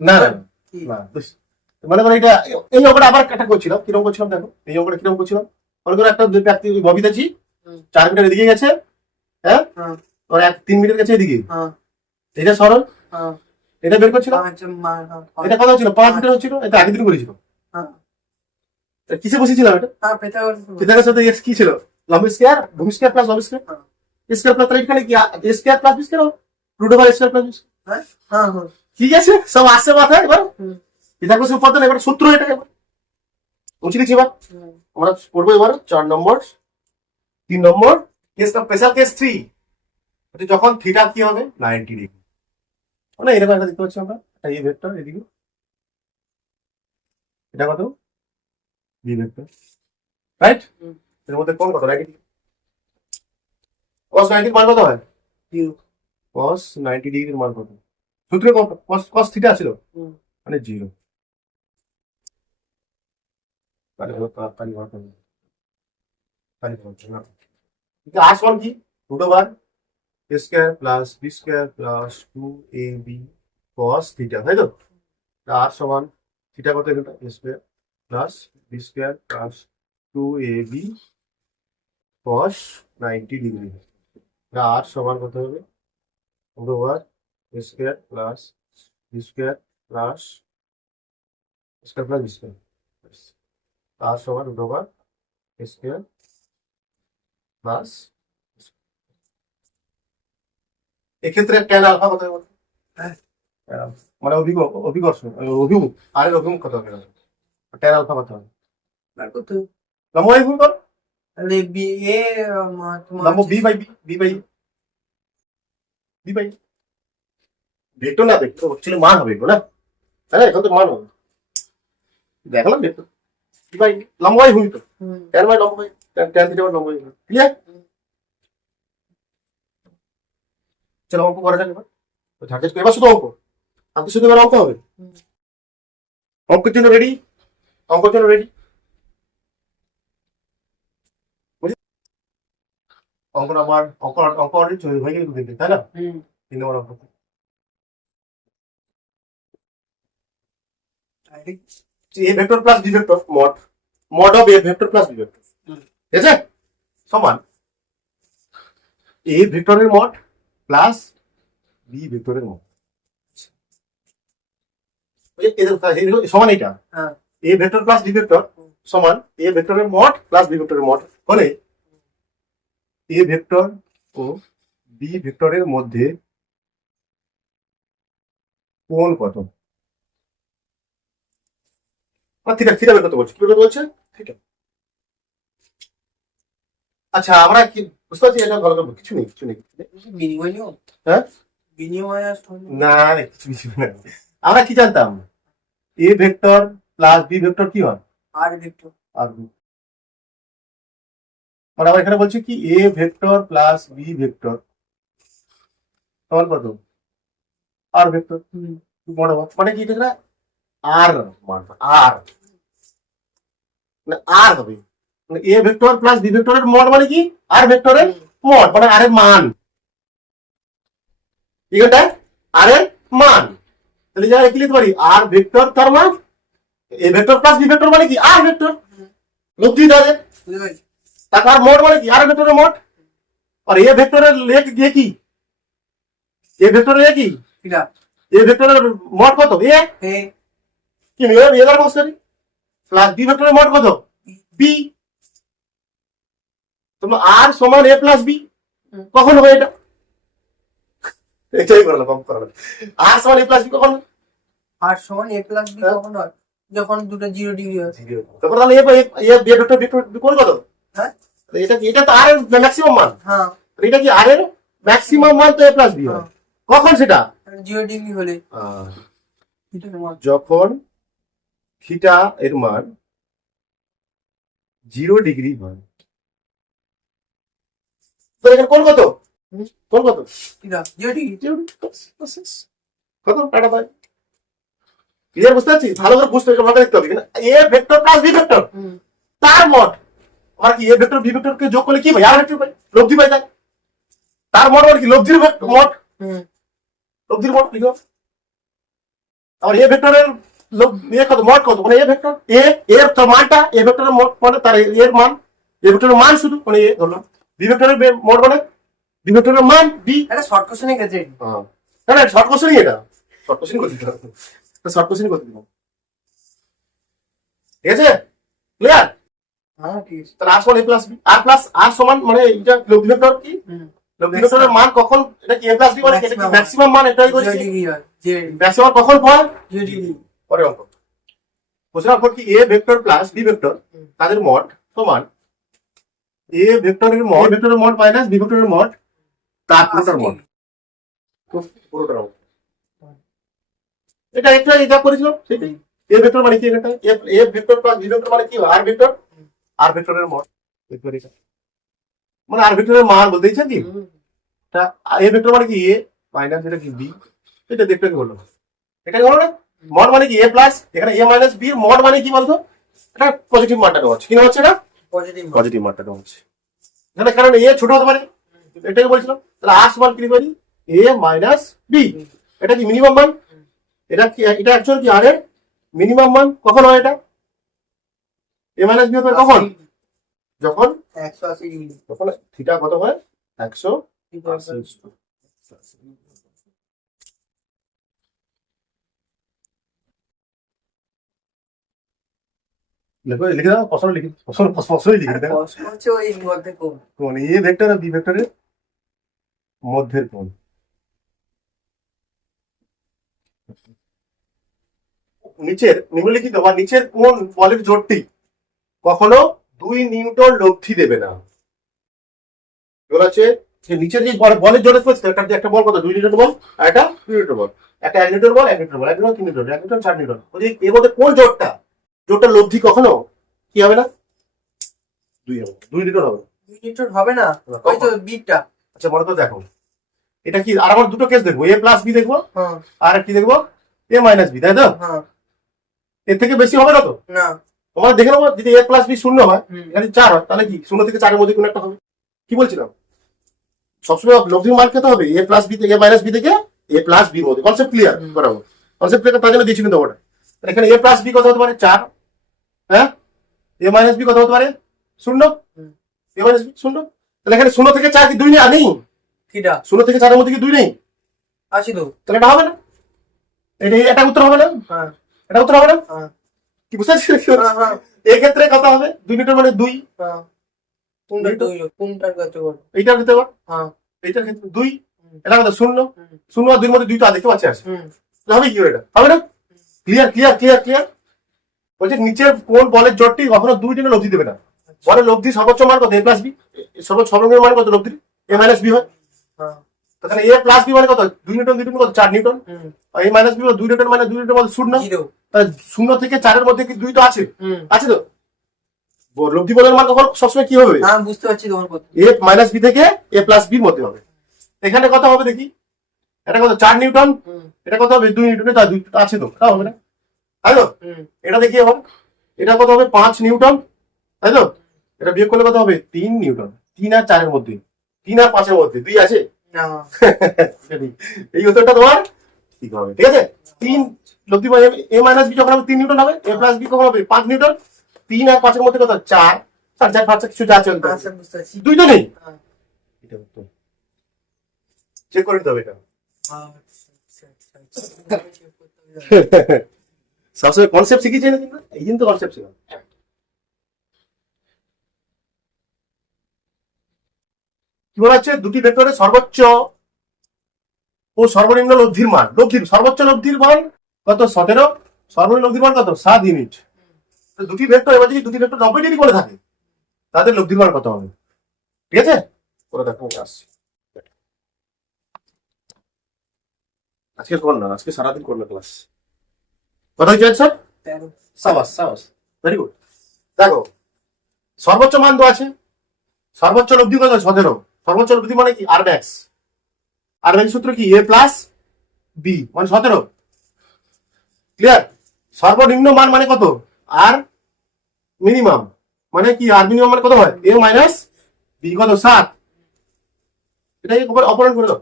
না না না মানে করে এটা এই অঙ্কটা আবার কাটা করছিলাম কিরকম করছিলাম দেখো এই অঙ্কটা কিরকম করছিলাম মনে করো একটা দুই ব্যক্তি ববিতাজি 4 মিটার এদিকে গেছে হ্যাঁ হ্যাঁ আর 3 মিটার গেছে এদিকে হ্যাঁ এটা সরল হ্যাঁ এটা বের করছিলাম আচ্ছা মান এটা কত ছিল 5 মিটার হচ্ছিল এটা আগের দিন করেছিল হ্যাঁ এটা কিসে বসেছিলাম এটা হ্যাঁ পিথাগোরাস পিথাগোরাস সাথে এক্স কি ছিল লম্ব স্কয়ার ভূমি স্কয়ার প্লাস লম্ব স্কয়ার স্কয়ার প্লাস তাহলে এখানে কি a square plus B square root over square plus হ্যাঁ হ্যাঁ হ্যাঁ ঠিক আছে সব আসছে মাথায় এবার হুম। পিথাগোরাস উপাদান এবার সূত্র এটা এবার বুঝলি কি এবার আমরা পড়বো এবার 4 নম্বর 3 নম্বর কেসটা স্পেশাল কেস 3 যখন থিটা কি হবে 90 ডিগ্রি মানে এরকম একটা দেখতে পাচ্ছি আমরা একটা এই ভেক্টর এদিকে এটা কত বি ভেক্টর রাইট হুম। এর মধ্যে কোন কত 90 cos 90 মান কত হয় জিরো cos 90 ডিগ্রির মান কত সূত্রে cos থিটা ছিল হুম। মানে 0 তাহলে হলো তাড়াতাড়ি বার করব তাহলে হচ্ছে না এটা আসল কি root over a square plus B square plus 2ab cos theta তাই তো আর সমান থিটা কত এটা a square plus B square plus 2ab cos 90 degree R সমান কত হবে root over a square plus B square plus square plus B square R সমান root over a square plus এক্ষেত্রে ট্যান আলফা কত হবে বলতো? মানে অভিকর্ষ অভিমুখ আর এর অভিমুখ কত হবে ট্যান আলফা কত হবে আর কত লম্ব বাই গুণ কর তাহলে বি এ তোমার লম্ব বি বাই ভেক্টর না ভেক্টর হচ্ছে মান হবে এগুলো না তাই না এখন তো মান হবে দেখালাম ভেক্টর ভাই লম্বাই ভূমি তো হুম ট্যান বাই লম্বাই ট্যান থিটা বাই লম্বাই ক্লিয়ার। চলো অঙ্ক করা যাক এবার ঝাড়ঝাড় করে এবার শুধু অঙ্ক আপনি শুধু এবার অঙ্ক হবে হুম। অঙ্কের জন্য রেডি অঙ্কের জন্য রেডি অঙ্ক আমার অঙ্ক অলরেডি হয়ে গেল দুদিন তাই না হুম 3 নম্বর অঙ্ক A vector plus B vector mod of A vector plus B vector hmm. ঠিক আছে সমান এ ভেক্টরের মড প্লাস বি ভেক্টরের মড সমান এটা হ্যাঁ A vector plus B vector সমান এ ভেক্টরের মড প্লাস বি ভেক্টরের মড হলে এ ভেক্টর ও বি ভেক্টরের মধ্যে কোণ কত থিটা থিটা বের করতে বলছি কি বের করতে বলছে থিটা আচ্ছা আমরা কি বুঝতে পারছি এটা ভালো করে কিছু নেই বিনিময় নিয়ম হ্যাঁ বিনিময় আর স্থল। না রে, কিছু না আমরা কি জানতাম A vector plus B vector কি হয় আর ভেক্টর আর মানে আমরা এখানে বলছি কি A vector plus B vector সমান কত আর ভেক্টর বড় মানে কি এটা আর মান আর মানে আর হবে মানে এ ভেক্টর প্লাস বি ভেক্টরের মড মানে কি আর ভেক্টরের মড মানে আর এর মান এখানটা আর এর মান তাহলে যা কি লিখতে পারি আর ভেক্টর তার মান A vector plus B vector মানে কি আর ভেক্টর লব্ধি দাঁড়ে বুঝতে পারছি তারপর মোড মানে কি আর ভেক্টরের মোড আর এ ভেক্টরের লেখ দিয়ে কি এ ভেক্টরের এ কি থিটা এ ভেক্টরের মোড কত এ এ কি এ দ্বারা বসে প্লাস বি ভেক্টরের মোড কত বি তোমরা আর সমান এ প্লাস বি কখন হবে এটা এটাই করলাম কম করালাম আর সমান এ প্লাস বি কখন আর সমান এ প্লাস বি কখন হয় যখন দুটো 0 ডিগ্রি হয় তারপর তাহলে এ ভেক্টর ভেক্টর কোন কত হ্যাঁ এটা কি এটা তো আর এর ম্যাক্সিমাম মান হ্যাঁ এটা কি আর এর ম্যাক্সিমাম মান তো এ প্লাস বি হয় কখন সেটা 0 ডিগ্রি হলে এটা সমান যখন থিটা এর মান 0 ডিগ্রি হয় তো এখানে কোন কত কোন কত থিটা 0 ডিগ্রি কত টাটা ভাই ক্লিয়ার বুঝতে পারছি ভালো করে বুঝতে হবে ভালো দেখতে হবে A vector plus B vector তার মড আর কি এ ভেক্টর বি ভেক্টর কে যোগ করলে কি ভাই আর ভেক্টর ভাই লব্ধি পাই যায় তার মড মানে কি লব্ধির মড লব্ধির মড লিখো আর এ ভেক্টরের এ কত মড কত মানে এ ভেক্টর এ এর তো মানটা এ ভেক্টরের মড মানে তার এর মান এ ভেক্টরের মান শুধু মানে এ ধরলাম বি ভেক্টরের মড মানে বি ভেক্টরের মান বি এটা শর্ট কোশ্চেনে গেছে না না শর্ট কোশ্চেনই এটা শর্ট কোশ্চেন করতে দিলাম শর্ট কোশ্চেন করতে দিলাম ঠিক আছে ক্লিয়ার হ্যাঁ ঠিক আছে তাহলে আর সমান এ প্লাস বি আর প্লাস আর সমান মানে এটা লব্ধি ভেক্টর কি লব্ধি ভেক্টরের মান কখন এটা কি এ প্লাস বি মানে এটা কি ম্যাক্সিমাম মান এটাই 0 বলছি ডিগ্রি হয় যে ম্যাক্সিমাম কখন হয় 0 ডিগ্রি পরে অঙ্ক কোশ্চেন অঙ্ক কি A vector plus B vector তাদের মড সমান এ ভেক্টরের মড মাইনাস বি ভেক্টরের মড তার পুরোটার মড পুরোটার মড এটা একটা এটা করেছিলাম সেটাই এ ভেক্টর মানে কি এটা A vector plus B vector মানে কি আর ভেক্টর আর ভেক্টরের মড ভেক্টর এটা মানে আর ভেক্টরের মান বলতে ইচ্ছা কি এটা এ ভেক্টর মানে কি এ মাইনাস এটা কি বি এটা দেখতে কি হলো এটা হলো না মড মানে কি এ প্লাস এখানে এ মাইনাস বি মড মানে কি বলতো এটা পজিটিভ মানটা হচ্ছে কি হচ্ছে এটা পজিটিভ পজিটিভ মানটা হচ্ছে এখানে কারণ এ ছোট হতে পারে এটাই বলছিলাম তাহলে আর সমান কি লিখবি এ মাইনাস বি এটা কি মিনিমাম মান এটা কি এটা অ্যাকচুয়ালি কি আর এর মিনিমাম মান কখন হয় এটা এ মাইনাস বি হবে কখন যখন 180 ডিগ্রি তখন থিটা কত হয় 100 লিখে দাও প্রশ্ন লিখে প্রশ্নই লিখে দাও প্রশ্ন হচ্ছে ওই মধ্যে কোণ কোন এ ভেক্টর আর বি ভেক্টরের মধ্যের কোণ নিচের নিম্নলিখিত বা নিচের কোন বলের জোড়টি কখনো 2 নিউটন লব্ধি দেবে না এগুলো আছে যে নিচের যে বলের জোড়ে করছে একটা বল কত 2 নিউটন বল আর একটা 2 নিউটন বল একটা 1 নিউটন বল 1 নিউটন বল 1 নিউটন 3 নিউটন 1 নিউটন 4 নিউটন ওই এর মধ্যে কোন জোড়টা লব্ধি কখনো কি হবে না? 2 হবে, 2 নিউটন হবে। 2 নিউটন হবে না, না, ওই তো বিটটা। আচ্ছা মনে করে দেখো, এটা কি? আর আমার দুটো কেস দেখবো, a প্লাস বি দেখবো, হ্যাঁ আর কি দেখবো? a মাইনাস বি, তাই তো? হ্যাঁ। এর থেকে বেশি হবে না তো? না। তোমরা দেখে নেবো, যদি a প্লাস বি 0 হয়, হুম। এখানে 4 হয়, তাহলে কি 0 থেকে 4 এর মধ্যে কোনো একটা হবে। কি বলছিলাম? সবসময় লব্ধির মান খেতে হবে a প্লাস বি থেকে, a মাইনাস বি থেকে a প্লাস বির মধ্যে। কনসেপ্ট ক্লিয়ার করাবো, কনসেপ্ট ক্লিয়ার, তার জন্য দিয়েছি কিন্তু ওটা। এখানে a প্লাস বি কত হতে পারে? 4। হ্যাঁ, a মাইনাস বি কত হতে পারে? 0। হুম। a minus B 0। তাহলে এখানে 0 থেকে 4 কি 2 নেই? নেই। কিটা 0 থেকে 4 এর মধ্যে কি 2 নেই? আছে তো। তাহলে এটা হবে না, এটা উত্তর হবে না, হ্যাঁ এটা উত্তর হবে না। হ্যাঁ কি বুঝতে পারছিস? হ্যাঁ হ্যাঁ এই ক্ষেত্রে কত হবে? 2 নিউটন মানে 2। হ্যাঁ। কোনটার কাছে বল? এইটার ক্ষেত্রে বল, হ্যাঁ। এইটার ক্ষেত্রে 2, হুম। এটা কত? 0। হুম। 0 আর 2 এর মধ্যে 2 তো দেখতে পাচ্ছি আছে, হুম। তাহলে হবে কি করে? এটা হবে না। Clear clear clear clear. বলছে নিচের কোন বলের জোড়টি কখনো 2 নিউটন লব্ধি দেবে না। বলের লব্ধি সর্বোচ্চ মান কত? a plus B. সর্বনিম্ন মান কত লব্ধির? a মাইনাস বি হয়। হ্যাঁ। তাহলে a প্লাস বি মানে কত? 2 নিউটন, 2 নিউটন কত? 4 নিউটন। হুম। আর a মাইনাস বি 2 নিউটন মানে 2 নিউটন বলতে 0। জিরো। তাহলে 0 থেকে 4 এর মধ্যে কি 2 তো আছে? হুম। আছে তো। লব্ধি বলের মান কখন সবসময় কি হবে? হ্যাঁ বুঝতে পারছি তোমার কথা। a মাইনাস বি থেকে a প্লাস বির মধ্যে হবে। এখানে কত হবে দেখি? এটা কত? 4 নিউটন। হুম। এটা কত হবে? 2 নিউটনে, তার 2 আছে তো, তাও হবে না, তাই তো? হুম। এটা দেখি এখন, এটা কত হবে? 5 নিউটন, তাই তো? এটা বিয়োগ করলে কত হবে? 3 নিউটন। 3 আর 4 এর মধ্যে, 3 আর 5 এর মধ্যে 2 আছে। না। এই উত্তরটা তোমার ঠিক হবে, ঠিক আছে? 3 লব্ধি বল a মাইনাস বি যখন হবে 3 নিউটন হবে, a প্লাস বি কখন হবে? 5 নিউটন। 3 আর 5 এর মধ্যে কত? 4, 4 4 5 কিছু যা চলতে হবে। আচ্ছা বুঝতে পারছি। 2 তো নেই। হ্যাঁ। এটা উত্তর চেক করে দিতে হবে এটা। সবসময় কনসেপ্ট শিখেছি না, কিন্তু এই কিন্তু কনসেপ্ট ছিল। কি বলা হচ্ছে? দুটি ভেক্টরের সর্বোচ্চ ও সর্বনিম্ন লব্ধির মান, সর্বোচ্চ লব্ধির মান কত? 17, সর্বনিম্ন লব্ধির মান কত? 7 ইউনিট। তো দুটি ভেক্টর, এবার যদি দুটি ভেক্টর 90 ডিগ্রি করে থাকে, তাদের লব্ধির মান কত হবে? ঠিক আছে, করে দেখো, আমি আসছি। আজকে কর না, আজকে সারাদিন কর না ক্লাস। কত হয়েছে স্যার? 13। সাবাস সাবাস, ভেরি গুড। দেখো, সর্বোচ্চ মান তো আছে, সর্বোচ্চ লব্ধি কত? 17। সর্বোচ্চ লব্ধি মানে কি? আর ম্যাক্স। আর ম্যাক্স সূত্র কি? a প্লাস বি মানে 17। ক্লিয়ার? সর্বনিম্ন মান মানে কত? আর মিনিমাম মানে কি? আর মিনিমাম মানে কত হয়? a মাইনাস বি কত? 7। এটাকে অপসারণ করে দাও,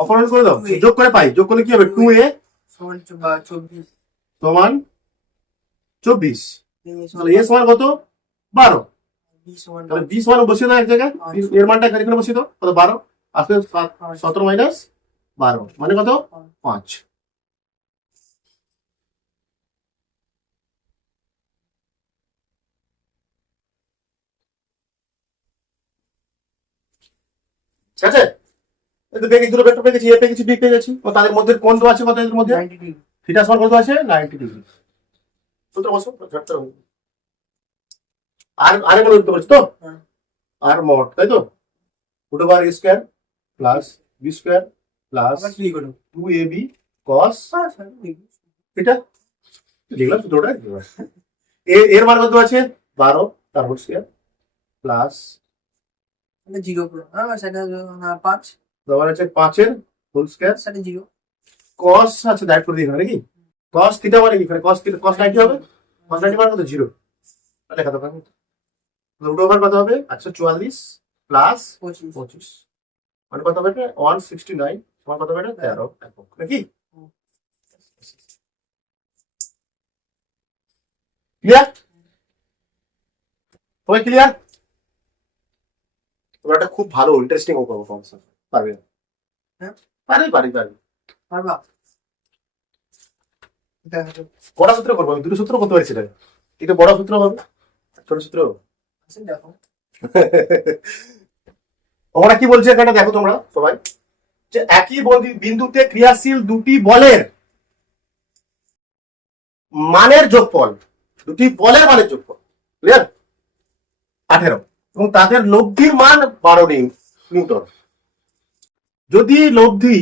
অপসারণ করে দাও, যোগ করে পাই, যোগ করলে কি হবে? 2a সমান 24। সমান 24। তাহলে a সমান কত? 12। বি সমান তাহলে 20 মান বসিয়ে দাও এক জায়গায়, এর মানটা এখানে বসিয়ে দাও, কত? 12 আসলে 17 মাইনাস 12 মানে কত? 5। ঠিক আছে? এই তো দুটো ভেক্টর পেয়ে গেছি, এ পেয়ে গেছি, বি পেয়ে গেছি। ও তাদের মধ্যে কোণ তো আছে কত? এর মধ্যে 90 ডিগ্রি। থিটা সমান কত আছে? 90 ডিগ্রি। সূত্র বসো, ঝটকা হবে। আর আরে মনে করতে পারছি তো? হ্যাঁ। আর মোট, তাই তো? Root over a square plus B square plus আবার কি করো? 2ab cos হ্যাঁ স্যার লিখবো। এটা লিখলাম সূত্রটা। এর মান কত আছে? 12 তার হোল স্কয়ার প্লাস মানে 0 পুরো। হ্যাঁ সেটা, হ্যাঁ 5। তোমার আছে 5 এর হোল স্কয়ার সেটা 0। cos আছে ডাইরেক্ট করে দিই এখানে নাকি? cos থিটা মানে কি? এখানে cos থিটা cos 90 হবে। cos 90 মানে কত? 0 লেখা দরকার নেই। রুট ওভার কত হবে? 144 প্লাস 25। মানে কত হবে? 169 সমান কত হবে? 13 একক নাকি? ক্লিয়ার? সবাই ক্লিয়ার? তোমরা একটা খুব ভালো ইন্টারেস্টিং অঙ্ক পারবে। হ্যাঁ পারি পারি পারি। পারবা? দেখো কটা সূত্র করবো? আমি দুটো সূত্র করতে পারি সেটা। এটা বড় সূত্র হবে, ছোট সূত্র। আসেন দেখো। ওরা কি বলছে এখানে দেখো তোমরা সবাই, যে একই বিন্দুতে ক্রিয়াশীল দুটি বলের মানের যোগফল, দুটি বলের মানের যোগফল, ক্লিয়ার? 18 এবং তাদের লব্ধির মান 12 নিউটন। যদি লব্ধি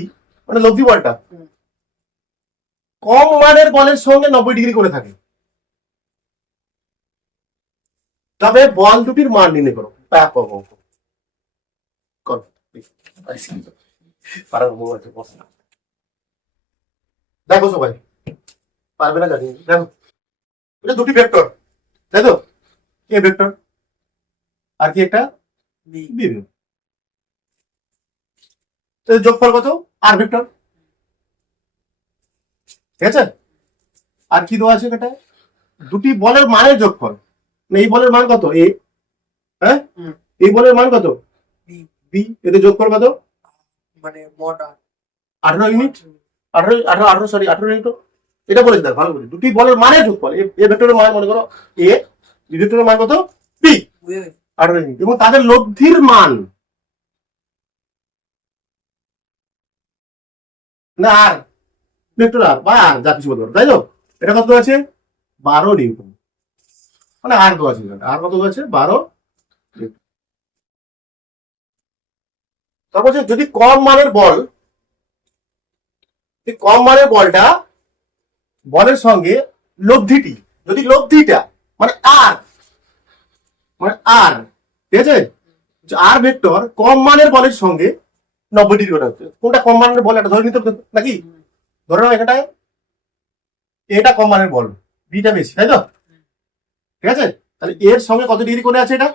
মানে লব্ধি বলটা কম মানের বলের সঙ্গে 90 ডিগ্রি করে থাকে, তবে বল দুটির মান নির্ণয় করো। ব্যাপক অঙ্ক। করো। পারার বউ আছে, বস না। দেখো সবাই, পারবে না জানি, দেখো এটা দুটি ভেক্টর, তাই তো? কে ভেক্টর আর কি একটা বি বি ভেক্টর। যোগফল কত? আর ভেক্টর, ঠিক আছে? আর কি দেওয়া আছে এটা? দুটি বলের মানের যোগফল। মানে এই বলের মান কত? এ, হ্যাঁ, হুম। এই বলের মান কত? B B. এতে যোগফল কত? মানে মোটা 18 ইউনিট, 18 ইউনিট। এটা বলেছি, দেখ ভালো করে, দুটি বলের মানের যোগফল। এ ভেক্টরের মান মনে করো এ, বি ভেক্টরের মান কত? বি, বুঝে গেছি 18 ইউনিট, এবং তাদের লব্ধির মান না আর ভেক্টর আর বা আর যা কিছু বলতে পারো, তাই তো? এটা কত আছে? 12 নিউটন। মানে আর দেওয়া আছে, আর কত আছে? 12। তারপর যদি কম মানের বল, কম মানের বলটা বলের সঙ্গে লব্ধিটি, যদি লব্ধিটা মানে আর, মানে আর, ঠিক আছে, আর ভেক্টর কম মানের বলের সঙ্গে 90 ডিগ্রি করা হচ্ছে। কোনটা কম মানের বল এটা ধরে নিতে হবে নাকি? ধরে নাও এখানটায় এটা কম মানের বল, বিটা বেশি, তাই তো? ঠিক আছে, তাহলে এর সঙ্গে কত ডিগ্রি করে আছে? এটা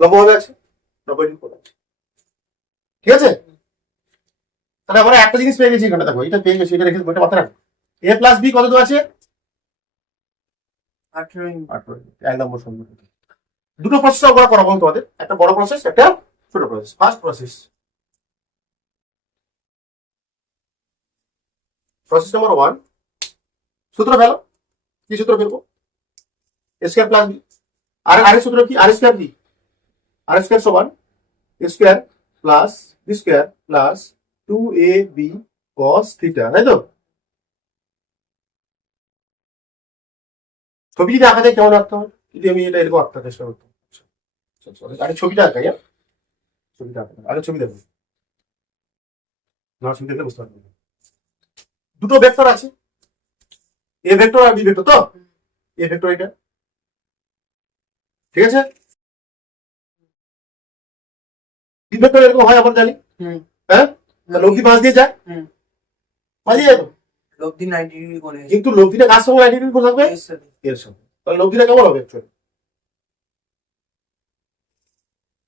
লম্বভাবে আছে, 90 ডিগ্রি করে আছে, ঠিক আছে? তাহলে আমরা একটা জিনিস পেয়ে গেছি এখানে, দেখো এটা পেয়ে গেছি, এটা রেখে বইটা মাথায় রাখো। এ প্লাস বি কত দেওয়া আছে? 18 ইঞ্চি 18। 1 নম্বর সমীকরণ। দুটো প্রসেস আমরা করাবো তোমাদের, একটা বড় প্রসেস, একটা ছোট process. First process, process number 1, সূত্র ফেলো। কি সূত্র ফেলবো? A square plus B. আর আর সূত্র কি? R square B, R square সমান A square plus B square plus 2ab cos theta, তাই তো? ছবি যদি আঁকা যায় কেমন আঁকতে হবে? যদি আমি এটা এরকম আঁকতে চেষ্টা করতাম। আগে ছবিটা আঁকাই, হ্যাঁ, ছবিটা আঁকা, আগে ছবি দেখো, না ছবি দেখলে বুঝতে পারবে। দুটো ভেক্টর আছে, এ ভেক্টর আর বি ভেক্টর, তো এ ভেক্টর এটা, ঠিক আছে? বি ভেক্টর এরকম হয় আমরা জানি, হুম হ্যাঁ, লব্ধি মাঝ দিয়ে যায়, হুম মাঝ দিয়ে যায় তো। লব্ধি 90 ডিগ্রি করে কিন্তু লব্ধিটা কার সঙ্গে 90 ডিগ্রি করে থাকবে? এর সাথে এর সঙ্গে। তাহলে লব্ধিটা কেমন হবে actually?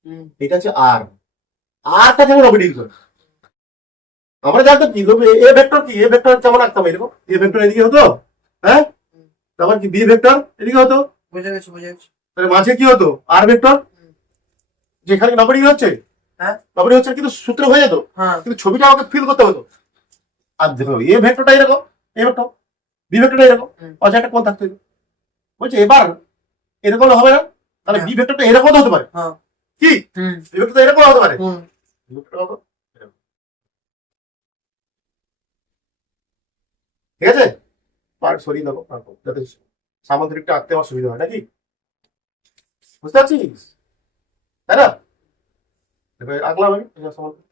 হুম এটা হচ্ছে আর, আরটা কেমন হবে ডিগ্রি করে? আমরা জানতাম কি এ ভেক্টর, কি এ ভেক্টর কেমন আঁকতাম এরকম, এ ভেক্টর এদিকে হতো, হ্যাঁ, তারপর কি বি ভেক্টর এদিকে হতো, বুঝে গেছি বুঝে গেছি তাহলে মাঝে কি হতো? আর ভেক্টর, যেখানে 90 ডিগ্রি হচ্ছে, হ্যাঁ 90 ডিগ্রি হচ্ছে, কিন্তু সূত্র হয়ে যেত, হ্যাঁ কিন্তু ছবিটা আমাকে ফিল করতে হতো। আর দেখো এ ভেক্টরটা এরকম, এ ভেক্টর, বি ভেক্টরটা এরকম, অথবা একটা কোণ থাকতে হতো। বলছে এবার এরকম হবে না, তাহলে বি ভেক্টরটা এরকম হতে পারে, হ্যাঁ কি হুম বি ভেক্টরটা এরকম হতে পারে, হুম বি ভেক্টরটা হতো এরকম। ঠিক আছে, পার্ট সরিয়ে দেবো যাতে সামান্তরিকটা আঁকতে আমার সুবিধা হয়, নাকি? বুঝতে পারছিস, তাই না? দেখো আঁকলাম আমি এটা সামান্তরিক।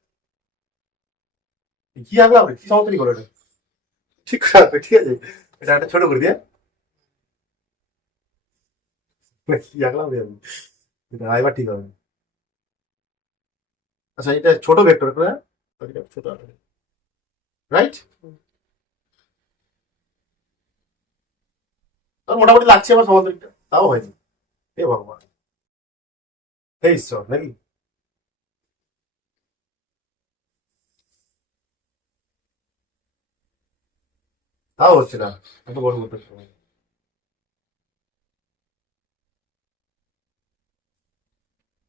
কি আঁকলাম রে? কি সামান্তরিক হলো এটা? ঠিক করে আঁকবে, ঠিক আছে? এটা একটা ছোট করে দিয়ে কি আঁকলাম রে আমি? এটা এবার ঠিক হবে। আচ্ছা এটা ছোট ভেক্টর করে, এটা ছোট রাইট, তার মোটামুটি লাগছে আমার সামান্তরিকটা, তাও হয়নি। এ ভগবান, হে ঈশ্বর, নাকি? তাও হচ্ছে না, এত বড় করতে সময়।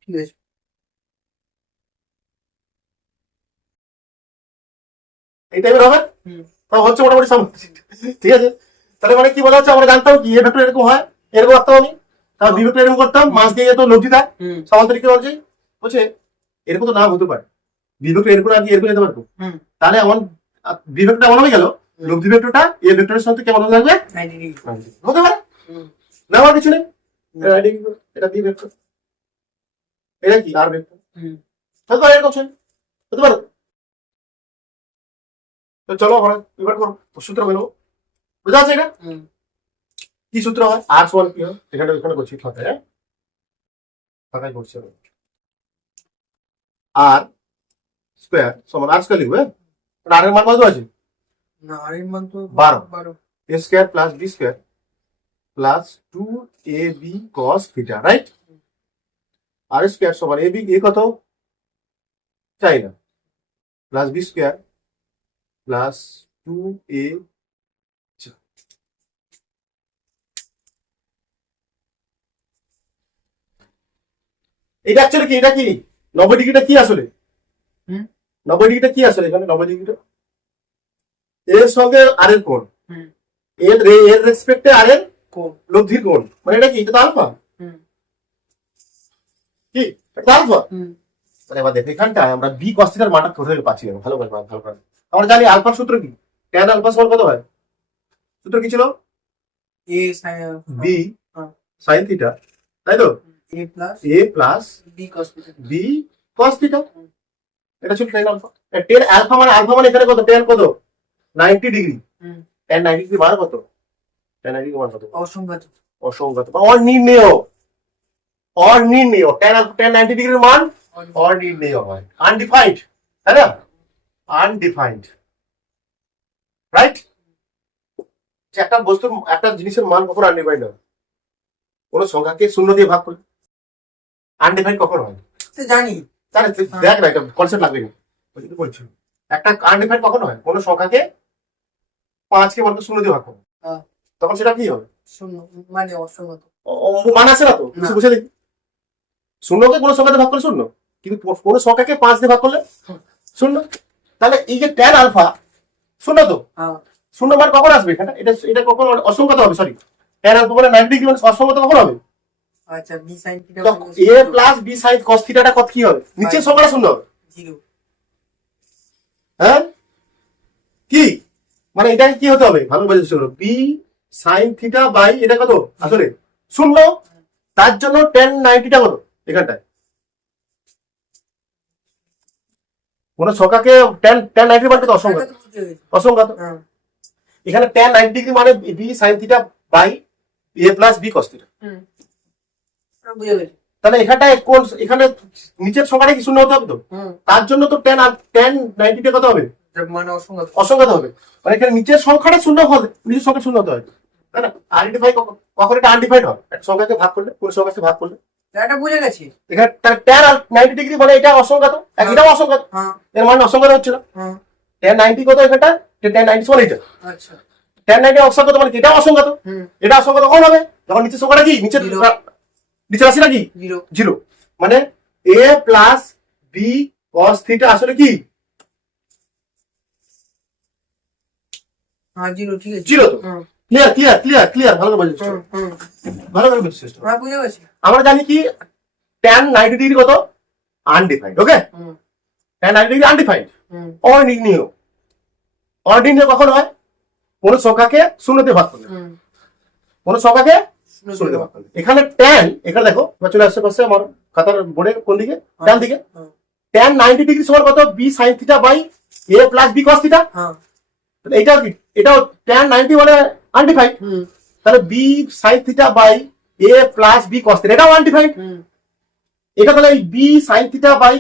ঠিক আছে এই টাইপের হবে, হুম তাও হচ্ছে মোটামুটি সামান্তরিক, ঠিক আছে? তাহলে মানে কি বলা হচ্ছে, আমরা জানতাম কি এ ভেক্টর এরকম হয়, এরকম করতাম আমি, তার বি ভেক্টর এরকম করতাম, মাঝ দিয়ে যেত লব্ধিটা, হুম সামান্তরিক বলছে, বলছে এরকম তো না হতে পারে, বি ভেক্টর এরকম আর কি এরকম যেতে পারতো। হুম তাহলে এমন বি ভেক্টরটা এমন হয়ে গেল, লব্ধি ভেক্টরটা এ ভেক্টরের সাথে কেমন হতে থাকবে? 90 ডিগ্রি হতে পারে হুম না, আমার কিছু নেই। এটা বি ভেক্টর, এটা কি আর ভেক্টর, হুম হতে পারে এরকম ছবি, হতে পারে। তো চলো আমরা এবার করো, সূত্র বেরোবো, বুঝা আছে এটা? হুম কি সূত্র হয়? আর সমান কি হয়? এখানে ওখানে করছি ফাঁকায়, হ্যাঁ ফাঁকায় করছি আমি। আর স্কোয়ার সমান আর স্কোয়ার লিখবে, আর এর মান কত আছে? না আর এর মান তো 12 12 A square plus B square plus 2ab cos theta, right? R square সমান এ বি এ কত চাই না, plus B square plus 2a। এটা অ্যাকচুয়ালি কি, এটা কি 90 ডিগ্রিটা কি আসলে? হুম 90 ডিগ্রিটা কি আসলে এখানে? 90 ডিগ্রিটা এর সঙ্গে আর এর কোণ, হুম এর রেসপেক্টে আর এর কোণ লব্ধির কোণ, মানে এটা কি? এটা তো আলফা। হুম কি এটা তো আলফা। হুম মানে এবার দেখো এখানটায় আমরা বি কস থিটার মানটা কোথা থেকে পাচ্ছি? ভালো করে ভালো করে আমরা জানি আলফার সূত্র কি, tan আলফা সমান কত হয়? সূত্র কি ছিল? এ sin বি হ্যাঁ sin থিটা, তাই তো? A plus A plus B cos theta B cos theta, এটা ছিল tan আলফা। tan আলফা মানে এখানে কত? tan কত? 90 ডিগ্রি। হুম tan 90 ডিগ্রি মান কত? tan 90 ডিগ্রি মান কত? অসংখ্যাত অসংখ্যাত বা অনির্ণেয় tan 90 ডিগ্রির মান অনির্ণেয় হয়, আনডিফাইন্ড, তাই না? Undefined, right? একটা বস্তুর একটা জিনিসের মান কখন আনডিফাইন্ড হয়? কোন সংখ্যাকে শূন্য দিয়ে ভাগ করলে। আনডিফাইন্ড কখন হয়? তো জানি তাহলে দেখ না, এটা কনসেপ্ট লাগবে না, ওই জন্য বলছি। একটা আনডিফাইন্ড কখন হয়? কোন সংখ্যাকে 5কে বলতে শূন্য দিয়ে ভাগ করো, হ্যাঁ তখন সেটা কি হবে? শূন্য মানে অসংখ্যাত মান আছে না তো, না। বুঝে দেখি। শূন্যকে কোন সংখ্যাতে ভাগ করলে শূন্য, কিন্তু কোন সংখ্যাকে 5 দিয়ে ভাগ করলে শূন্য। তাহলে এই যে tan আলফা শূন্য তো, হ্যাঁ শূন্য মান কখন আসবে এখানে? এটা কখন অসংখ্যাত হবে? সরি, tan আলফা মানে 90 ডিগ্রি মানে অসংখ্যাত কখন হবে? আচ্ছা B sin theta A plus B sign কস থিটাটা কত কি হবে? নিচের সংখ্যাটা শূন্য হবে, 0 হ্যাঁ? কি মানে এটাকে কি হতে হবে? ভালো বোঝার চেষ্টা করো। বি সাইন থিটা বাই এটা কত আসলে? শূন্য। তার জন্য tan 90টা কত এখানটায়? কোন সংখ্যাকে tan 90 মানে কত? অসংখ্যাত, এটা তো বুঝে গেছি অসংখ্যাত। হ্যাঁ এখানে tan 90 ডিগ্রি মানে B sine theta by A plus B cos theta. হুম এটা বুঝে গেছি তাহলে এখানটায় কোন এখানে নিচের সংখ্যাটা কি শূন্য হতে হবে তো? হুম তার জন্য তো tan 90টা কত হবে? মানে অসংখ্যাত অসংখ্যাত হবে। মানে এখানে নিচের সংখ্যাটা শূন্য হবে, নিচের সংখ্যা শূন্য হতে হয়, তাই না? আইডেন্টিফাই কখন এটা আনডিফাইন্ড হয়? একটা সংখ্যাকে ভাগ করলে, কোন সংখ্যাকে ভাগ করলে। এটা বুঝে গেছি এখানে তাহলে tan 90 ডিগ্রি মানে এটা অসংখ্যাত, এটাও অসংখ্যাত, হ্যাঁ এর মানে অসংখ্যাত হচ্ছে না। হ্যাঁ tan 90 কত এখানটা? tan 90 সমান এটা। আচ্ছা tan 90 অসংখ্যাত মানে এটা অসংখ্যাত, হুম এটা অসংখ্যাত কখন হবে? যখন নিচের সংখ্যাটা কি, নিচের Zero. নিচের রাশিটা কি 0 জিরো। মানে a plus B cos theta আসলে কি হ্যাঁ 0 ঠিক আছে জিরো তো। হুম ক্লিয়ার ভালো করে বুঝছিস, হুম হুম ভালো করে বুঝছিস। হ্যাঁ বুঝে গেছি আমরা জানি কি tan 90 ডিগ্রি কত? আনডিফাইন্ড, ওকে? হুম tan 90 ডিগ্রি আনডিফাইন্ড, হুম অনির্ণেয়। অনির্ণেয় কখন হয়? কোন সংখ্যাকে শূন্য দিয়ে ভাগ করলে, হুম কোন সংখ্যাকে শূন্য শূন্য দিয়ে ভাগ করলে। এখানে tan, এখানে দেখো এবার চলে আসছে পাশে আমার খাতার বোর্ডে কোন দিকে? ডান দিকে। হ্যাঁ tan 90 ডিগ্রি সমান কত? B sine theta by A plus B cos theta. হ্যাঁ এইটা কি? এটাও tan 90 মানে আনডিফাইন্ড, হুম তাহলে B sine theta by A plus B cos theta এটাও আনডিফাইন্ড। হুম এটা তাহলে B sine theta by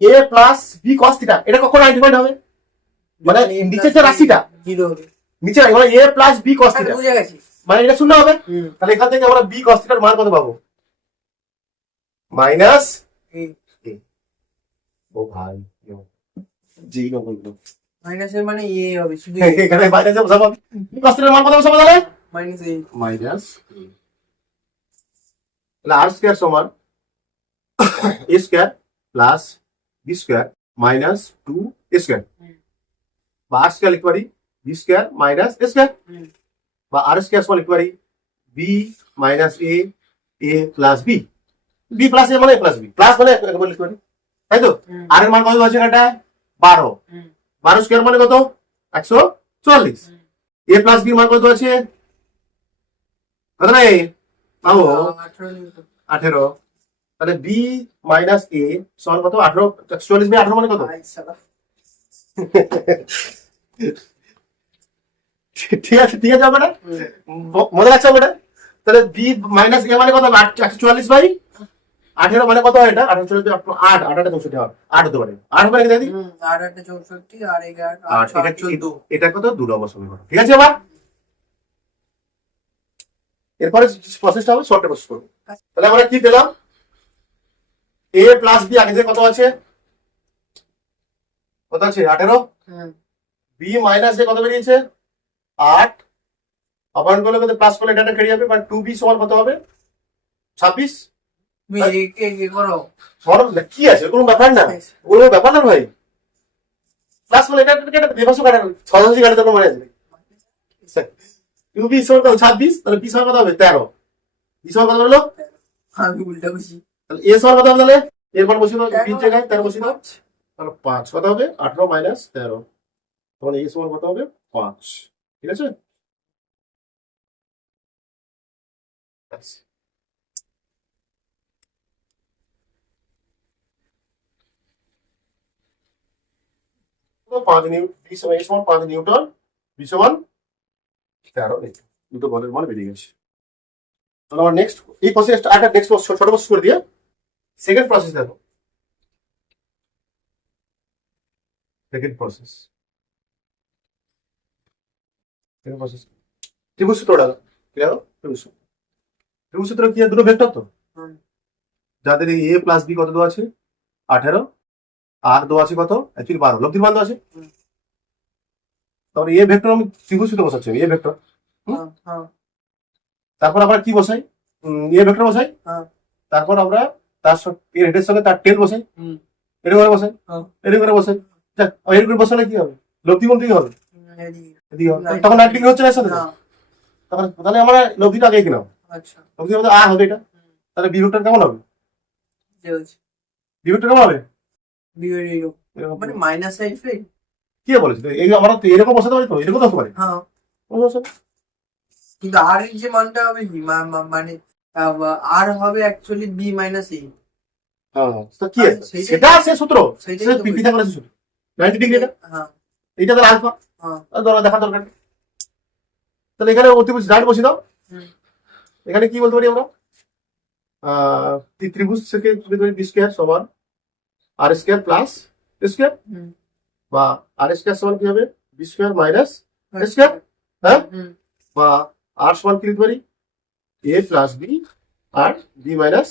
A plus B cos theta এটা কখন আনডিফাইন্ড হবে? মানে নিচের যে রাশিটা 0 হবে নিচে মানে A plus B cos theta বুঝে গেছি মানে এটা শূন্য হবে। হুম তাহলে এখান থেকে আমরা বি কস থিটার মান কত পাবো? মাইনাস এই ও ভাই জি না বলতো মাইনাসের মানে এ হবে শুধু এখানে মাইনাস যাব সব বি কস থিটার মান কত হবে তাহলে? মাইনাস এ মাইনাস তাহলে আর স্কয়ার সমান A square plus B square minus 2 A square, বা আর স্কয়ার লিখতে পারি B square minus A square, হুম বা আর স্কয়ার সমান লিখতে পারি B minus A plus B, B plus A মানে এ প্লাস বি, প্লাস মানে একবার লিখতে পারি, তাই তো? হুম আর এর মান কত আছে এটা? 12, হুম 12 স্কয়ার মানে কত? 144। এ প্লাস বি মান কত আছে? কত না এ পাবো 18। তাহলে বি মাইনাস এ সমান কত? 18। 44 বাই 18 মানে কত? ঠিক আছে হবে না? মনে রাখছো হবে না? তাহলে বি মাইনাস এ মানে কত হবে? 844/18 মানে কত হয় এটা? 8 হতে পারে। 8 হবে নাকি দাদি? 8 8 64 আর 11 8 8 এটা 14। এটা কত? 2 নম্বর সমীকরণ। ঠিক আছে এবার এরপরে প্রসেসটা হবে শর্টে প্রসেস করবো। তাহলে আমরা কি পেলাম? এ প্লাস বি আগে থেকে কত আছে? কত আছে? 18। বি মাইনাস এ কত বেরিয়েছে? 8। অপারেন্ট করলে কত? প্লাস করলে এটা কেটে যাবে, মানে 2b সমান কত হবে? 26। কে করো সমান কি আছে? কোনো ব্যাপার না, কোনো ব্যাপার না ভাই। প্লাস করলে এটা কেটে দেবো, কাটা সরাসরি কাটে তখন মনে আসবে। 2b সমান কত? 26। তাহলে b সমান কত হবে? 13। b সমান কত হলো? আমি উল্টা বুঝি। তাহলে এ সমান কত হবে? তাহলে এরপর বসিয়ে দাও, বি জায়গায় 13 বসিয়ে দাও। তাহলে 5 কত হবে? 18 মাইনাস 13। তাহলে এ সমান কত হবে? 5। ঠিক আছে। আচ্ছা। তো 5 বি সমান, এ সমান 5 নিউটন, বি সমান 13 নিউটন। দুটো বলের মান বেরিয়ে গেছে। তাহলে আমার নেক্সট এই প্রসেসটা একটা নেক্সট ছোট প্রসেস করে দিয়ে সেকেন্ড প্রসেস দেখো। সেকেন্ড প্রসেস ত্রিভুজ সূত্রটা কি হলো? ত্রিভুজ সূত্র কি? দুটো ভেক্টর তো, যাদের এ প্লাস বি কত দেওয়া আছে? 18, আর দেওয়া আছে কত? অ্যাকচুয়ালি 12, লব্ধির মান দেওয়া আছে। তারপরে এ ভেক্টর আমি ত্রিভুজ সূত্র বসাচ্ছি, এ ভেক্টর। তারপর আমরা কি বসাই? এ ভেক্টর বসাই। তারপর আমরা তার এর হেডের সঙ্গে তার টেল বসাই, এটা করে বসাই, এটা করে বসাই। এর করে বসালে কি হবে? লব্ধি বলতে কি হবে? তখন 90 ডিগ্রি হচ্ছে না এর সাথে? তাহলে আমরা লব্ধিটা আগে কিনাও। আচ্ছা, লব্ধি হবে আর হবে এটা। তাহলে বি ভেক্টর কেমন হবে? বি ভেক্টর কেমন হবে? এরকম। মানে মাইনাস আসবে। কি বলেছে? এই আমরা তো এরকম বসাতে পারি, তো এরকম তো হতে পারে। হ্যাঁ, কিন্তু আর এর যে মানটা হবে কি মানে আর হবে অ্যাকচুয়ালি বি মাইনাস এ। হ্যাঁ, তো কি আছে? সেটা আছে সূত্র, সেটা পিপিটা করে সূত্র 90 ডিগ্রি এটা। হ্যাঁ, এইটা তো আলফা। ধরো দেখা দরকার নেই। তাহলে এখানে অতিভুজ ডাইরেক্ট বসিয়ে দাও। এখানে কি বলতে পারি আমরা? ত্রিভুজ থেকে বি স্কয়ার সমান আর স্কয়ার প্লাস স্কয়ার, বা আর স্কয়ার সমান কি হবে? B square minus square. হ্যাঁ, বা আর সমান কি লিখতে পারি? এ প্লাস বি আর B minus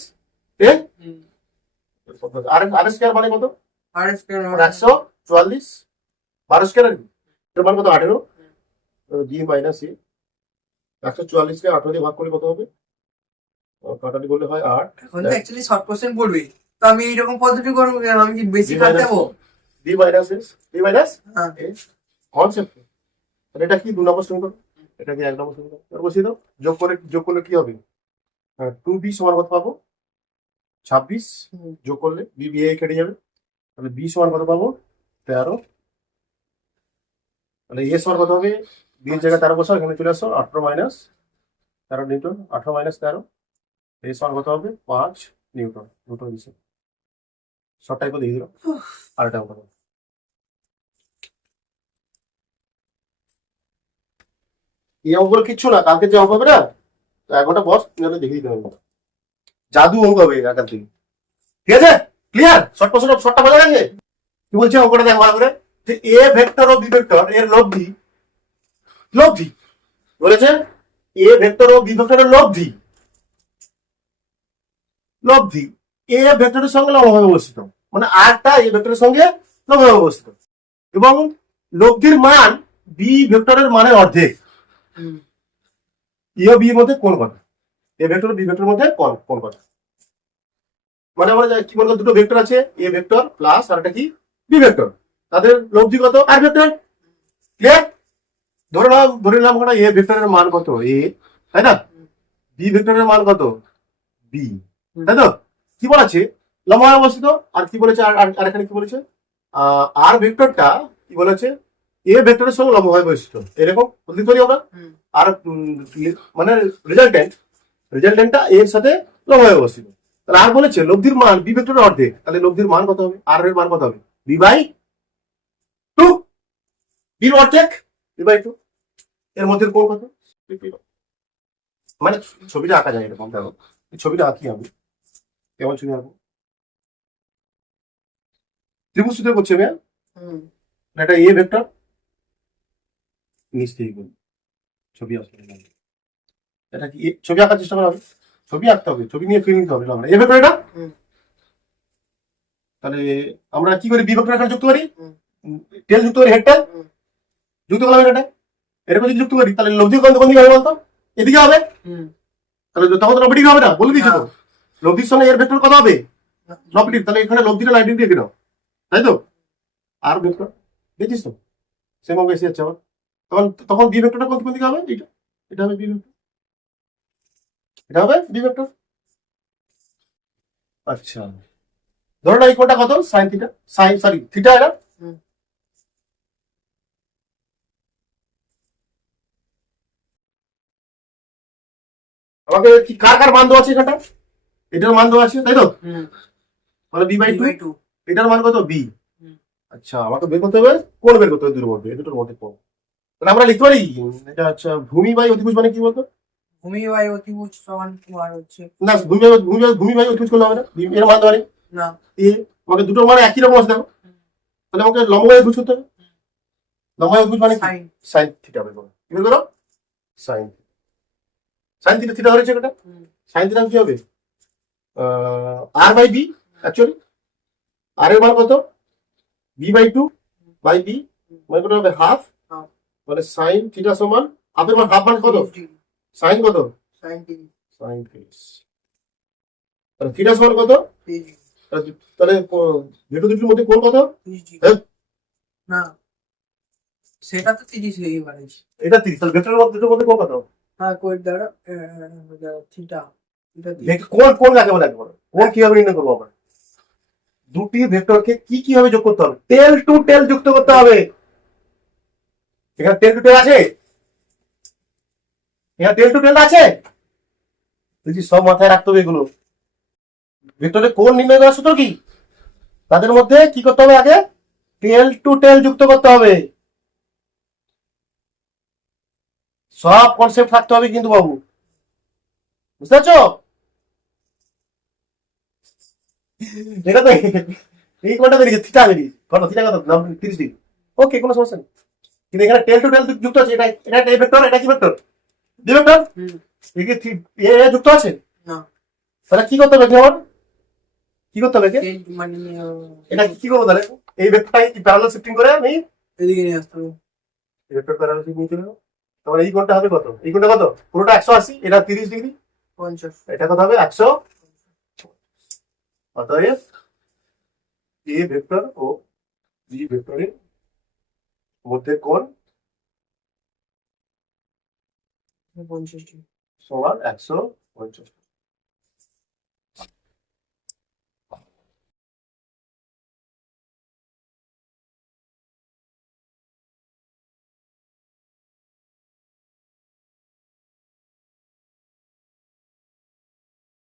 A. R square মানে কত? আর স্কয়ার 144। 12 স্কয়ার আর কি, এর মান কত? 18। বি মাইনাস এ 144 কে 18 দিয়ে ভাগ করলে কত হবে? কাটাটি করলে হয় 8। এখন তো অ্যাকচুয়ালি শর্ট কোশ্চেন পড়বে, তো আমি এইরকম পদ্ধতি করব, আমি কি বেশি কাট দেবো? B minus S, B minus হ্যাঁ, এ কনসেপ্ট। তাহলে এটা কি 2 নম্বর সমীকরণ, এটা কি 1 নম্বর সমীকরণ। এবার বসিয়ে দাও, যোগ করলে কি হবে? 2b সমান কত পাবো? 26। যোগ করলে বি বি কেটে যাবে, তাহলে বি সমান কত পাবো? 13। তাহলে এ সমান কত হবে? বি এর জায়গায় 13 বসাও, এখানে চলে আসো। 18 মাইনাস 13 নিউটন, 18 মাইনাস 13, এ সমান কত হবে? 5 নিউটন। দুটো দিচ্ছে, শর্ট টাইপও দিয়ে দিল। আর এটা কত? এই অঙ্কগুলো কিচ্ছু না, কালকে যে অঙ্ক হবে না, 1 ঘন্টা বস, তাহলে দেখে দিতে হবে। জাদু অঙ্ক হবে আকার থেকে। ঠিক আছে, ক্লিয়ার? শর্টটা বোঝা গেছে? কি বলছে অঙ্কটা দেখ ভালো করে, যে এ ভেক্টর ও বি ভেক্টর এর লব্ধি বলেছে। এ ভেক্টর ও বি ভেক্টরের লব্ধি এ ভেক্টরের সঙ্গে লম্বভাবে অবস্থিত, মানে আরটা এ ভেক্টরের সঙ্গে লম্বভাবে অবস্থিত, এবং লব্ধির মান বি ভেক্টরের মানের অর্ধেক। এ ও বি এর মধ্যে কোন কথা? এ ভেক্টর বি ভেক্টরের মধ্যে কোন কথা? মানে আমরা কি বলতো, দুটো ভেক্টর আছে, এ ভেক্টর প্লাস আর একটা কি বি ভেক্টর, তাদের লব্ধি কত? আর ভেক্টর। ক্লিয়ার? ধরে নিলাম ওখানে এ ভেক্টরের মান কত? এ, তাই না? বি ভেক্টরের মান কত? বি, তাই তো? কি বলেছে? লম্বভাবে অবস্থিত। আর কি বলেছে? আর এখানে কি বলেছে? আর ভেক্টরটা কি বলেছে? এ ভেক্টরের সঙ্গে লম্বভাবে অবস্থিত, এরকম বলতে পারি আমরা। আর মানে রেজাল্টেন্টটা এর সাথে লম্বভাবে অবস্থিত। তাহলে আর বলেছে লব্ধির মান বি ভেক্টরের অর্ধেক, তাহলে লব্ধির মান কত হবে? আর এর মান কত হবে? B by 2। বির অর্ধেক বি বাই 2। এর মধ্যে কোন কত? মানে ছবিটা আঁকা যায় এরকম, দেখো এই ছবিটা আঁকি আমি, কেমন ছবি আঁকবো? ত্রিভুজ সূত্রে করছি আমি, হ্যাঁ? হুম একটা এ ভেক্টর নিচ থেকে করবো, ছবি আসবে না। এটা কি ছবি আঁকার চেষ্টা করা হবে, ছবি আঁকতে হবে, ছবি নিয়ে ফিল নিতে হবে না, এ ভেক্টর এটা। হুম। তাহলে আমরা কি করি, বি ভেক্টর এখানে যুক্ত করি, হুম। টেল যুক্ত করি, হেড টেল হুম। যুক্ত করলাম এটা, এরকম যদি যুক্ত করি তাহলে লব্ধি কোণ কোন দিকে হবে বলতো? এদিকে হবে। হুম। তাহলে তখন তো লব্ধিক হবে না, বলে দিয়েছে তো না। লব্ধির সঙ্গে এর ভেক্টর কত হবে, লব্ধিক, তাহলে এখানে লব্ধিটা 19 দিয়ে দিলাম, তাই তো? আর ভেক্টর দেখছিস তো সেম অঙ্ক এসে যাচ্ছে আবার, তখন তখন বি ভেক্টরটা কোন কোন দিকে হবে, এটা এটা হবে বি ভেক্টর, এটা হবে বি ভেক্টর। আচ্ছা, ধরো না এই কোণটা কত, sine theta, sine sorry theta এটা। হুম। আমাকে কি কার কার মান দেওয়া আছে এখানটা, এটার মান দেওয়া আছে তাই তো, হুম। মানে B by B two, by two. এটার মান কত বি। হুম। আচ্ছা, আমাকে বের করতে হবে কোণ, বের করতে হবে দুটোর মধ্যে, এই দুটোর মধ্যে কোণ। তাহলে আমরা লিখতে পারি এটা, আচ্ছা ভূমি বাই অতিভুজ মানে কি বলতো? ভূমি বাই অতিভুজ সমান তোমার হচ্ছে না, ভূমি বাই অতিভুজ করলে হবে না, এর মান দেওয়া নেই। না। এ আমাকে দুটোর মানে একই রকম আছে দেখো, তাহলে আমাকে লম্ব বাই অতিভুজ করতে হবে, লম্ব বাই অতিভুজ মানে কি, সাইন। সাইন থিটা বের করো, কি বের করো, সাইন, সাইন থিটা, থিটা ধরেছে এটা, হুম। সাইন থিটা কি হবে, R by B, actually R এর মান কত, B by two by B, মানে কত হবে হাফ, Half. মানে সাইন থিটা সমান হাফের মান, হাফ মানে কত, 30 ডিগ্রি। সাইন কত, সাইন 30 সাইন 30, তাহলে থিটা সমান কত, ডিগ্রি। তাহলে দুটো দুটোর মধ্যে কোণ কত, 30 ডিগ্রি। হ্যাঁ? না, সেটা তো 30 হয়ে গেছে। এটা 30, তাহলে ভেক্টরের মধ্যে দুটোর মধ্যে কোণ কত, হ্যাঁ, কোড দ্বারা থিটা। এটা কোণ কোণ কাকে বলে একবার, কোণ কিভাবে নির্ণয় করবো আমরা, দুটি ভেক্টরকে কি কিভাবে যোগ করতে হবে, টেল টু টেল যুক্ত করতে হবে, এখানে টেল টু টেল আছে, এখানে টেল টু টেল আছে, বুঝছি, সব মাথায় রাখতে হবে এগুলো। ভেক্টরে কোণ নির্ণয় করার সূত্র কি, তাদের মধ্যে কি করতে হবে, আগে টেল টু টেল যুক্ত করতে হবে, সব কনসেপ্ট থাকতে হবে কিন্তু বাবু, বুঝতে পারছো? এটা তো এই কোণটা বেরিয়েছে, থিটা বেরিয়েছে, কত থিটা কত 30 ডিগ্রি, ওকে কোনো সমস্যা নেই, কিন্তু এখানে টেল টু টেল যুক্ত আছে, এটা এটা এ ভেক্টর, এটা কি ভেক্টর, বি ভেক্টর, হুম। একে এ যুক্ত আছে, না, তাহলে কি করতে হবে একে আমার, কি করতে হবে একে, এই মানে এটা কি করবো তাহলে, এই ভেক্টরটাকে কি প্যারালাল শিফটিং করে আমি এদিকে নিয়ে আসতে হবে। এই ভেক্টর প্যারালাল শিফটিং চলে যাবো, তাহলে এই কোণটা হবে কত, এই কোণটা কত, পুরোটা 180, এটা 30 ডিগ্রি, 50। এটা কত হবে 100, অতএব এ ভেক্টর ও বি ভেক্টরের মধ্যে কোণ 50 ডিগ্রি। সমান 150।